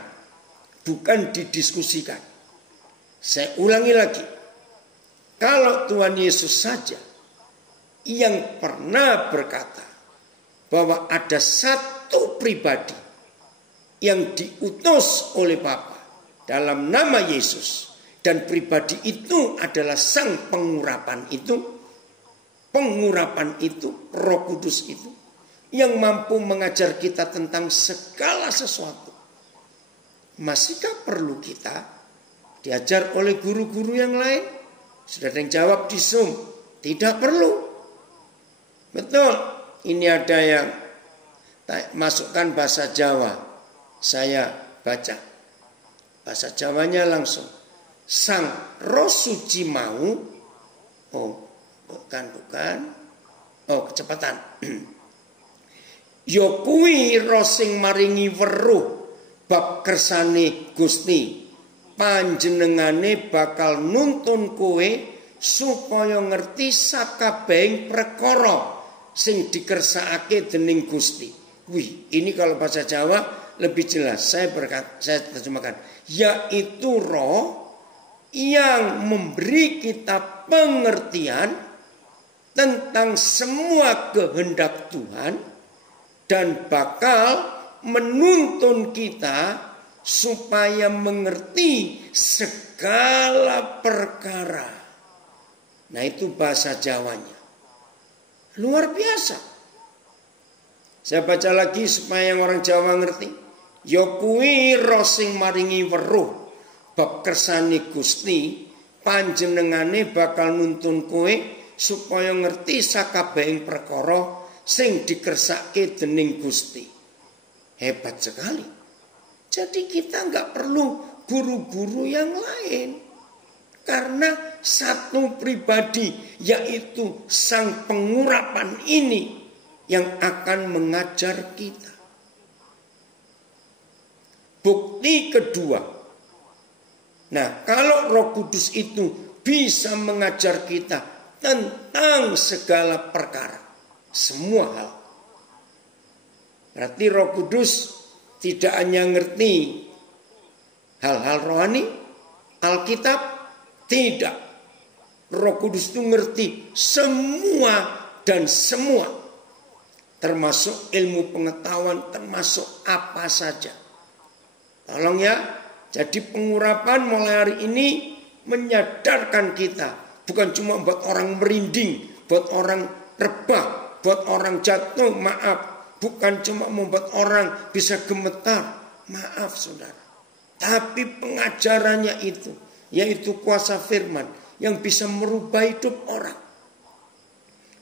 bukan didiskusikan. Saya ulangi lagi. Kalau Tuhan Yesus saja yang pernah berkata bahwa ada satu pribadi yang diutus oleh Bapa dalam nama Yesus, dan pribadi itu adalah sang pengurapan itu, Roh Kudus itu, yang mampu mengajar kita tentang segala sesuatu. Masihkah perlu kita diajar oleh guru-guru yang lain? Sudah ada yang jawab di Zoom, tidak perlu. Betul, ini ada yang masukkan bahasa Jawa. Saya baca. Bahasa Jawanya langsung. Sang Roh Suci mau, bukan. Kecepatan. Ya kuwi roh sing maringi weruh bab kersane Gusti. Panjenengane bakal nuntun kowe supaya ngerti sakabehing perkara sing dikersakake dening Gusti. Wih, ini kalau bahasa Jawa lebih jelas. Saya terjemahkan, yaitu roh yang memberi kita pengertian tentang semua kehendak Tuhan dan bakal menuntun kita supaya mengerti segala perkara. Nah, itu bahasa Jawanya. Luar biasa. Saya baca lagi supaya yang orang Jawa ngerti. Ya kuwi roh sing maringi weruh bab kersane Gusti, panjenengane bakal nuntun kowe supaya ngerti sakabehing perkara sing dikersake dening Gusti. Hebat sekali. Jadi kita nggak perlu guru-guru yang lain, karena satu pribadi, yaitu sang pengurapan ini, yang akan mengajar kita. Bukti kedua. Nah, kalau Roh Kudus itu bisa mengajar kita tentang segala perkara, semua hal, berarti Roh Kudus tidak hanya ngerti hal-hal rohani, Alkitab, tidak. Roh Kudus itu ngerti semua dan semua, termasuk ilmu pengetahuan, termasuk apa saja. Tolong ya, jadi pengurapan mulai hari ini menyadarkan kita, bukan cuma buat orang merinding, buat orang rebah, buat orang jatuh, maaf. Bukan cuma membuat orang bisa gemetar, maaf saudara. Tapi pengajarannya itu, yaitu kuasa firman yang bisa merubah hidup orang.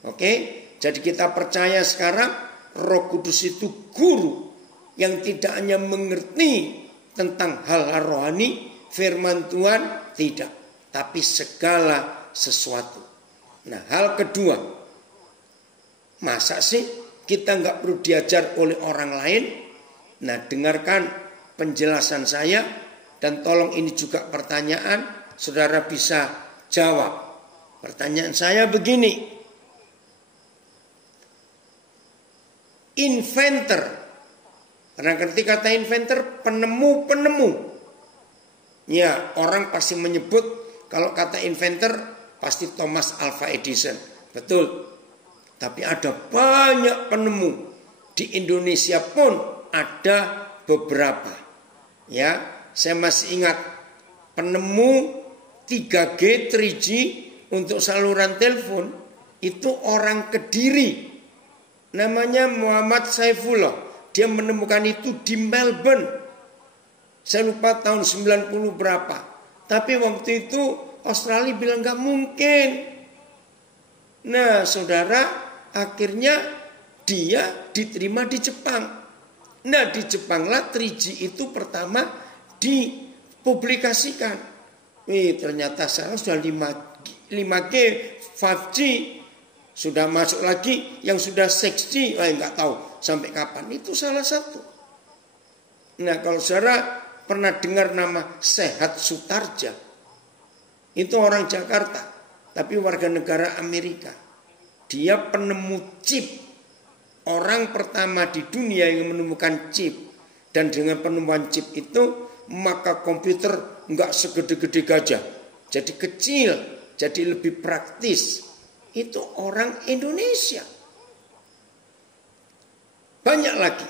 Oke, jadi kita percaya sekarang Roh Kudus itu guru yang tidak hanya mengerti tentang hal-hal rohani, firman Tuhan, tidak, tapi segala sesuatu. Nah, hal kedua, masa sih kita nggak perlu diajar oleh orang lain? Nah, dengarkan penjelasan saya, dan tolong ini juga pertanyaan, saudara bisa jawab. Pertanyaan saya begini. Inventor, pernah ngerti kata inventor? Penemu-penemu. Ya, orang pasti menyebut kalau kata inventor pasti Thomas Alva Edison. Betul. Tapi ada banyak penemu. Di Indonesia pun ada beberapa. Ya, saya masih ingat penemu 3G, 3G untuk saluran telepon itu orang Kediri. Namanya Muhammad Saifullah. Dia menemukan itu di Melbourne. Saya lupa tahun 90 berapa. Tapi waktu itu Australia bilang gak mungkin. Nah saudara, akhirnya dia diterima di Jepang. Nah di Jepanglah 3G itu pertama dipublikasikan. Ternyata sekarang sudah 5G, 5G. Sudah masuk lagi yang sudah 6G. Nggak tahu sampai kapan. Itu salah satu. Nah kalau saudara pernah dengar nama Sehat Sutarja. Itu orang Jakarta. Tapi warga negara Amerika. Dia penemu chip. Orang pertama di dunia yang menemukan chip. Dan dengan penemuan chip itu, maka komputer nggak segede-gede gajah. Jadi kecil, jadi lebih praktis. Itu orang Indonesia. Banyak lagi.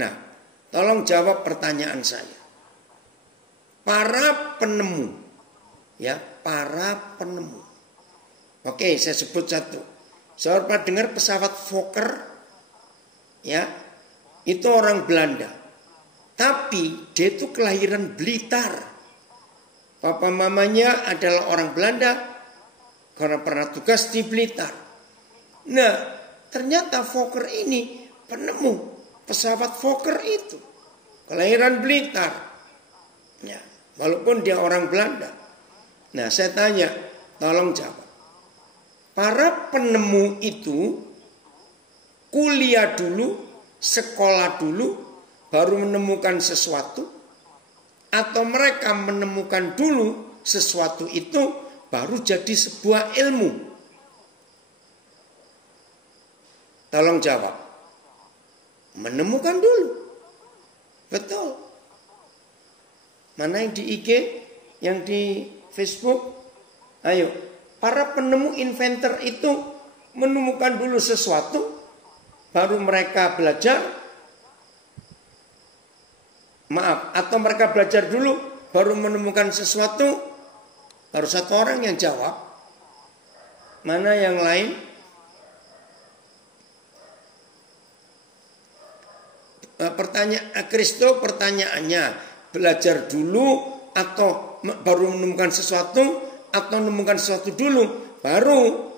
Nah, tolong jawab pertanyaan saya. Para penemu. Ya, para penemu. Oke, saya sebut satu. Saya pernah dengar pesawat Fokker. Ya, itu orang Belanda. Tapi dia itu kelahiran Blitar. Papa mamanya adalah orang Belanda karena pernah tugas di Blitar. Nah, ternyata Fokker ini penemu pesawat Fokker itu kelahiran Blitar. Ya, walaupun dia orang Belanda. Nah, saya tanya, tolong jawab. Para penemu itu kuliah dulu, sekolah dulu, baru menemukan sesuatu, atau mereka menemukan dulu sesuatu itu baru jadi sebuah ilmu? Tolong jawab. Menemukan dulu. Betul. Mana yang di IG, yang di Facebook? Ayo, para penemu inventor itu menemukan dulu sesuatu, baru mereka belajar. Maaf, atau mereka belajar dulu baru menemukan sesuatu. Baru satu orang yang jawab. Mana yang lain? Kristo pertanyaannya, belajar dulu atau baru menemukan sesuatu, atau menemukan sesuatu dulu baru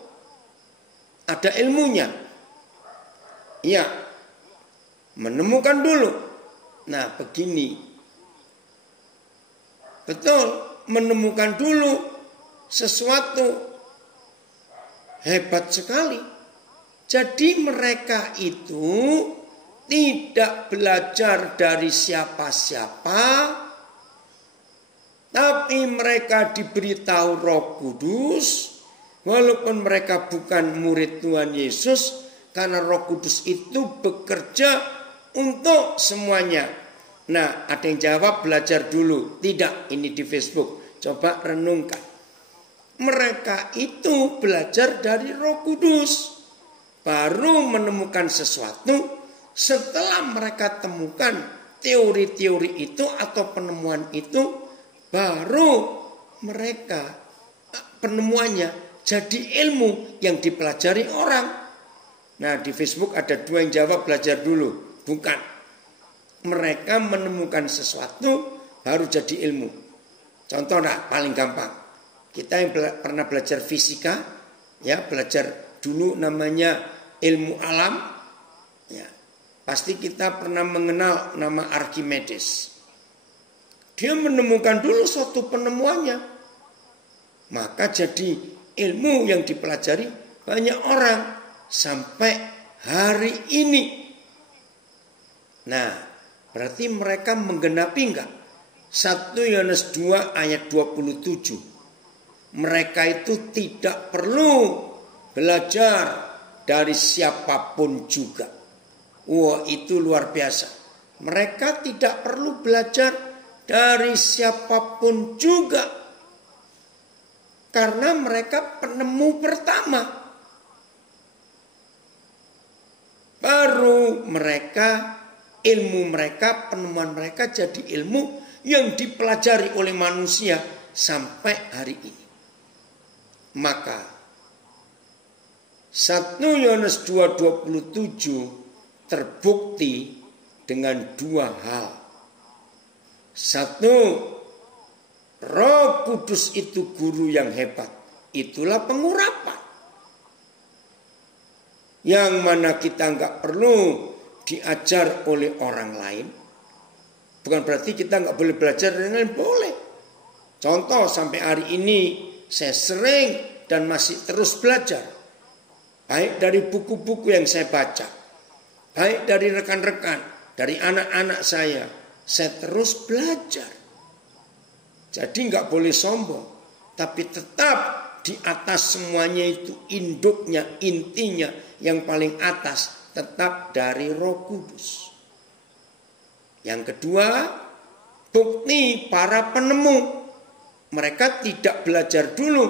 ada ilmunya? Iya, menemukan dulu. Nah begini, betul, menemukan dulu sesuatu, hebat sekali. Jadi mereka itu tidak belajar dari siapa-siapa, tapi mereka diberitahu Roh Kudus, walaupun mereka bukan murid Tuhan Yesus, karena Roh Kudus itu bekerja untuk semuanya. Nah, ada yang jawab belajar dulu. Tidak, ini di Facebook. Coba renungkan. Mereka itu belajar dari Roh Kudus. Baru menemukan sesuatu setelah mereka temukan teori-teori itu atau penemuan itu, baru mereka penemuannya jadi ilmu yang dipelajari orang. Nah, di Facebook ada dua yang jawab belajar dulu. Bukan. Mereka menemukan sesuatu baru jadi ilmu. Contoh paling gampang. Kita yang pernah belajar fisika, ya, belajar dulu namanya ilmu alam, ya. Pasti kita pernah mengenal nama Archimedes. Dia menemukan dulu suatu penemuannya. Maka jadi ilmu yang dipelajari banyak orang sampai hari ini. Nah, berarti mereka menggenapi enggak? 1 Yohanes 2 ayat 27. Mereka itu tidak perlu belajar dari siapapun juga. Wah, itu luar biasa. Mereka tidak perlu belajar dari siapapun juga. Karena mereka penemu pertama. Baru mereka, ilmu mereka, penemuan mereka jadi ilmu yang dipelajari oleh manusia sampai hari ini. Maka 1 Yohanes 2:27 terbukti dengan dua hal. Satu, Roh Kudus itu guru yang hebat. Itulah pengurapan. Yang mana kita nggak perlu diajar oleh orang lain. Bukan berarti kita nggak boleh belajar dengan lain, boleh. Contoh sampai hari ini saya sering dan masih terus belajar. Baik dari buku-buku yang saya baca. Baik dari rekan-rekan, dari anak-anak saya terus belajar. Jadi nggak boleh sombong. Tapi tetap di atas semuanya itu induknya, intinya yang paling atas tetap dari Roh Kudus. Yang kedua, bukti para penemu. Mereka tidak belajar dulu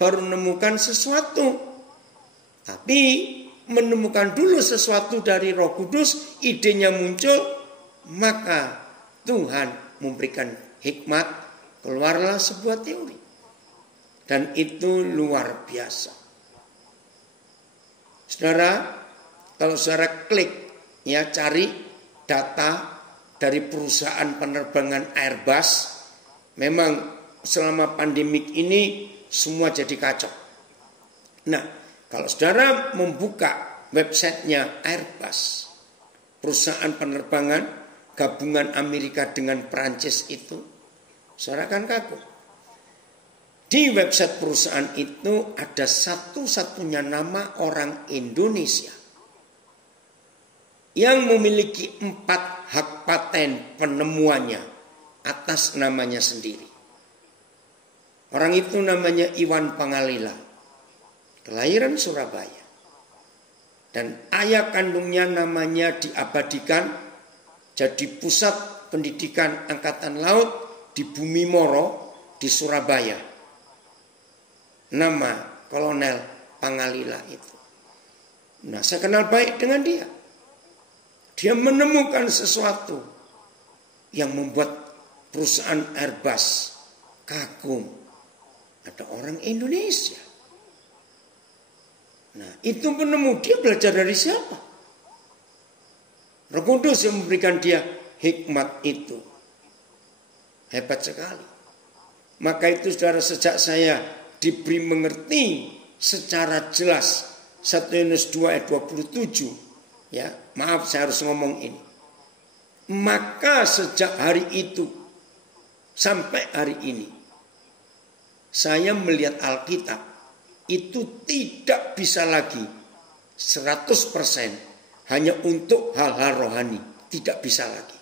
baru menemukan sesuatu. Tapi menemukan dulu sesuatu dari Roh Kudus, idenya muncul, maka Tuhan memberikan hikmat, keluarlah sebuah teori. Dan itu luar biasa. Saudara, kalau saudara klik, ya cari data dari perusahaan penerbangan Airbus, memang selama pandemik ini semua jadi kacau. Nah, kalau saudara membuka websitenya Airbus, perusahaan penerbangan gabungan Amerika dengan Perancis itu, saudara akan kagum. Di website perusahaan itu ada satu-satunya nama orang Indonesia yang memiliki 4 hak paten penemuannya atas namanya sendiri. Orang itu namanya Iwan Pangalila, kelahiran Surabaya. Dan ayah kandungnya namanya diabadikan jadi pusat pendidikan angkatan laut di Bumi Moro di Surabaya. Nama Kolonel Pangalila itu. Nah, saya kenal baik dengan dia. Dia menemukan sesuatu yang membuat perusahaan Airbus kagum. Ada orang Indonesia. Nah, itu penemu, dia belajar dari siapa? Roh Kudus yang memberikan dia hikmat itu. Hebat sekali. Maka itu saudara, sejak saya diberi mengerti secara jelas 1 Yohanes 2 ayat 27, ya, maaf saya harus ngomong ini. Maka sejak hari itu sampai hari ini saya melihat Alkitab itu tidak bisa lagi 100% hanya untuk hal-hal rohani, tidak bisa lagi.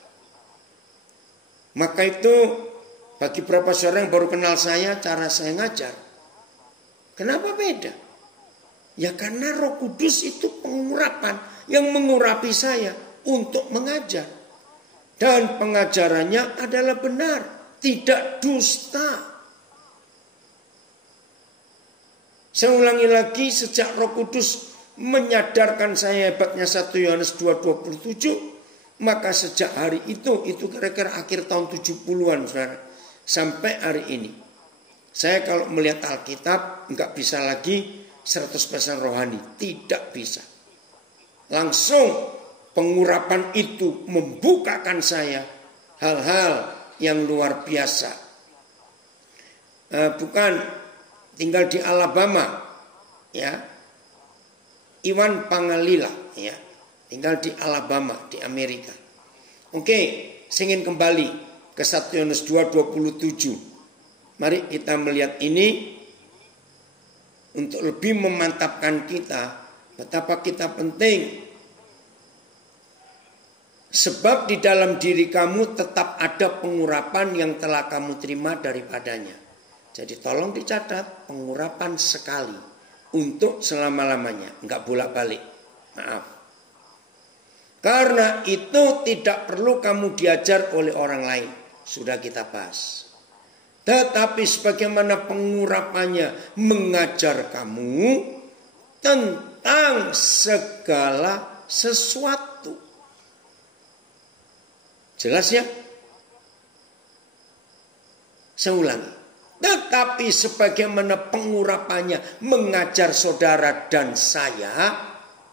Maka itu bagi beberapa saudara yang baru kenal saya, cara saya ngajar, kenapa beda? Ya karena Roh Kudus itu pengurapan yang mengurapi saya untuk mengajar. Dan pengajarannya adalah benar, tidak dusta. Saya ulangi lagi, sejak Roh Kudus menyadarkan saya hebatnya 1 Yohanes 2:27, maka sejak hari itu kira-kira akhir tahun 70-an saudara, sampai hari ini, saya kalau melihat Alkitab enggak bisa lagi 100% rohani, tidak bisa. Langsung pengurapan itu membukakan saya hal-hal yang luar biasa. Bukan tinggal di Alabama, ya. Iwan Pangalila, ya, tinggal di Alabama di Amerika. Oke, saya ingin kembali ke 1 Yohanes 2:27. Mari kita melihat ini untuk lebih memantapkan kita betapa kita penting. Sebab di dalam diri kamu tetap ada pengurapan yang telah kamu terima daripadanya. Jadi tolong dicatat, pengurapan sekali untuk selama-lamanya, enggak bolak-balik. Maaf. Karena itu tidak perlu kamu diajar oleh orang lain. Sudah kita bahas. Tetapi sebagaimana pengurapannya mengajar kamu tentang segala sesuatu. Jelas ya? Saya ulangi. Tetapi sebagaimana pengurapannya mengajar saudara dan saya,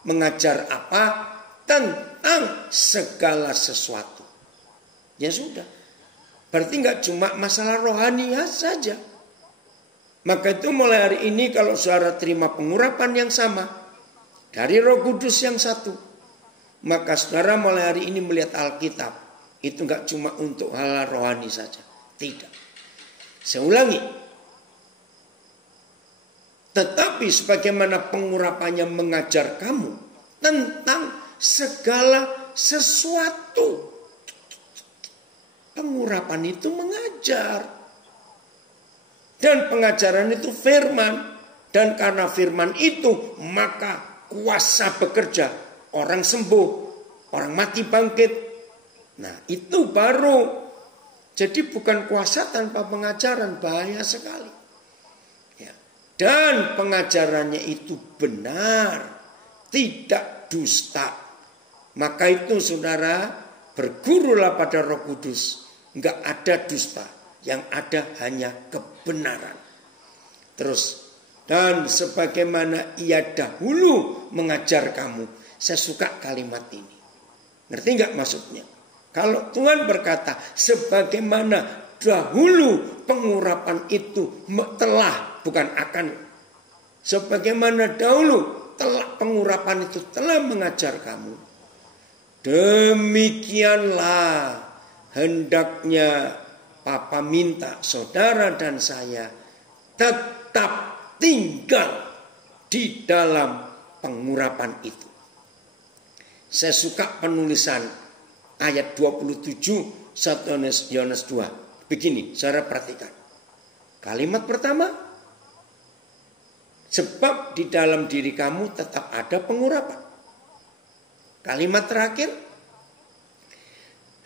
mengajar apa? Tentang segala sesuatu. Ya sudah. Berarti nggak cuma masalah rohaniah saja. Maka itu mulai hari ini kalau saudara terima pengurapan yang sama dari Roh Kudus yang satu, maka saudara mulai hari ini melihat Alkitab itu nggak cuma untuk hal rohani saja. Tidak. Saya ulangi. Tetapi sebagaimana pengurapannya mengajar kamu tentang segala sesuatu. Pengurapan itu mengajar. Dan pengajaran itu firman. Dan karena firman itu maka kuasa bekerja. Orang sembuh. Orang mati bangkit. Nah itu baru. Jadi bukan kuasa tanpa pengajaran. Bahaya sekali. Ya. Dan pengajarannya itu benar. Tidak dusta. Maka itu saudara, bergurulah pada Roh Kudus. Enggak ada dusta. Yang ada hanya kebenaran. Terus. Dan sebagaimana ia dahulu mengajar kamu. Saya suka kalimat ini. Ngerti enggak maksudnya? Kalau Tuhan berkata, sebagaimana dahulu pengurapan itu telah, bukan akan. Sebagaimana dahulu telah pengurapan itu telah mengajar kamu. Demikianlah hendaknya Papa minta saudara dan saya tetap tinggal di dalam pengurapan itu. Saya suka penulisan ayat 27 1 Yohanes 2. Begini, saudara perhatikan. Kalimat pertama, sebab di dalam diri kamu tetap ada pengurapan. Kalimat terakhir,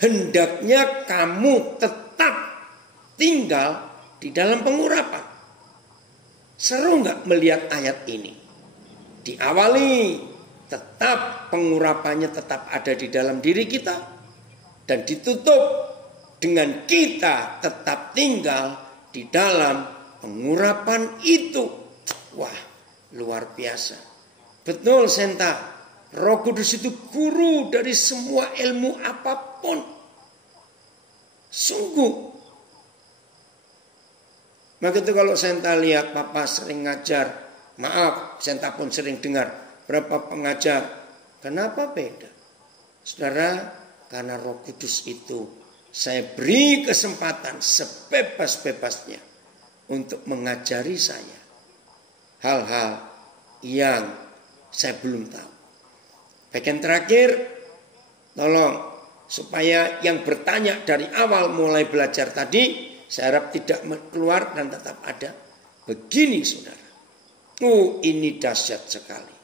hendaknya kamu tetap tinggal di dalam pengurapan. Seru nggak melihat ayat ini? Diawali tetap pengurapannya tetap ada di dalam diri kita. Dan ditutup dengan kita tetap tinggal di dalam pengurapan itu. Wah, luar biasa. Betul Senta, Roh Kudus itu guru dari semua ilmu apapun. Sungguh. Maka itu kalau Senta lihat Papa sering ngajar, maaf Senta pun sering dengar berapa pengajar. Kenapa beda? Saudara, karena Roh Kudus itu saya beri kesempatan sebebas-bebasnya untuk mengajari saya hal-hal yang saya belum tahu. Bagian terakhir, tolong supaya yang bertanya dari awal mulai belajar tadi, saya harap tidak keluar dan tetap ada. Begini saudara. Ini dahsyat sekali.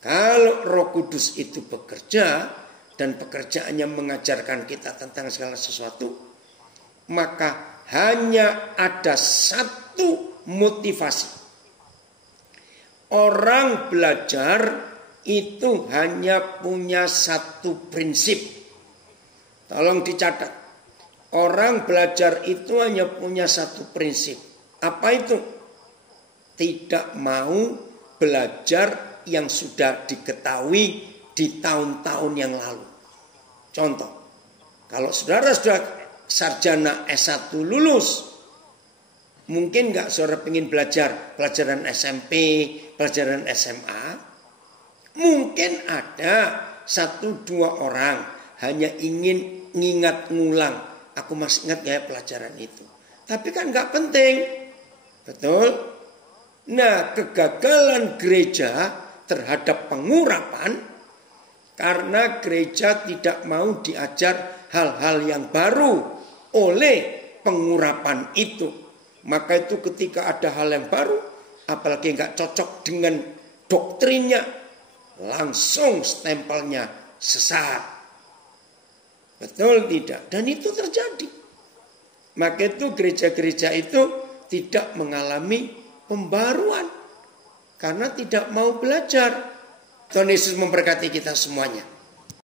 Kalau Roh Kudus itu bekerja dan pekerjaannya mengajarkan kita tentang segala sesuatu, maka hanya ada satu motivasi. Orang belajar itu hanya punya satu prinsip. Tolong dicatat. Orang belajar itu hanya punya satu prinsip. Apa itu? Tidak mau belajar yang sudah diketahui di tahun-tahun yang lalu. Contoh, kalau saudara sudah sarjana S1 lulus, mungkin nggak saudara pengen belajar pelajaran SMP, pelajaran SMA? Mungkin ada 1-2 orang hanya ingin ngingat ngulang. Aku masih ingat ya pelajaran itu. Tapi kan gak penting. Betul? Nah, kegagalan gereja terhadap pengurapan karena gereja tidak mau diajar hal-hal yang baru oleh pengurapan itu. Maka itu ketika ada hal yang baru, apalagi gak cocok dengan doktrinnya, langsung stempelnya sesat. Betul tidak? Dan itu terjadi. Maka itu gereja-gereja itu tidak mengalami pembaruan. Karena tidak mau belajar. Tuhan Yesus memberkati kita semuanya.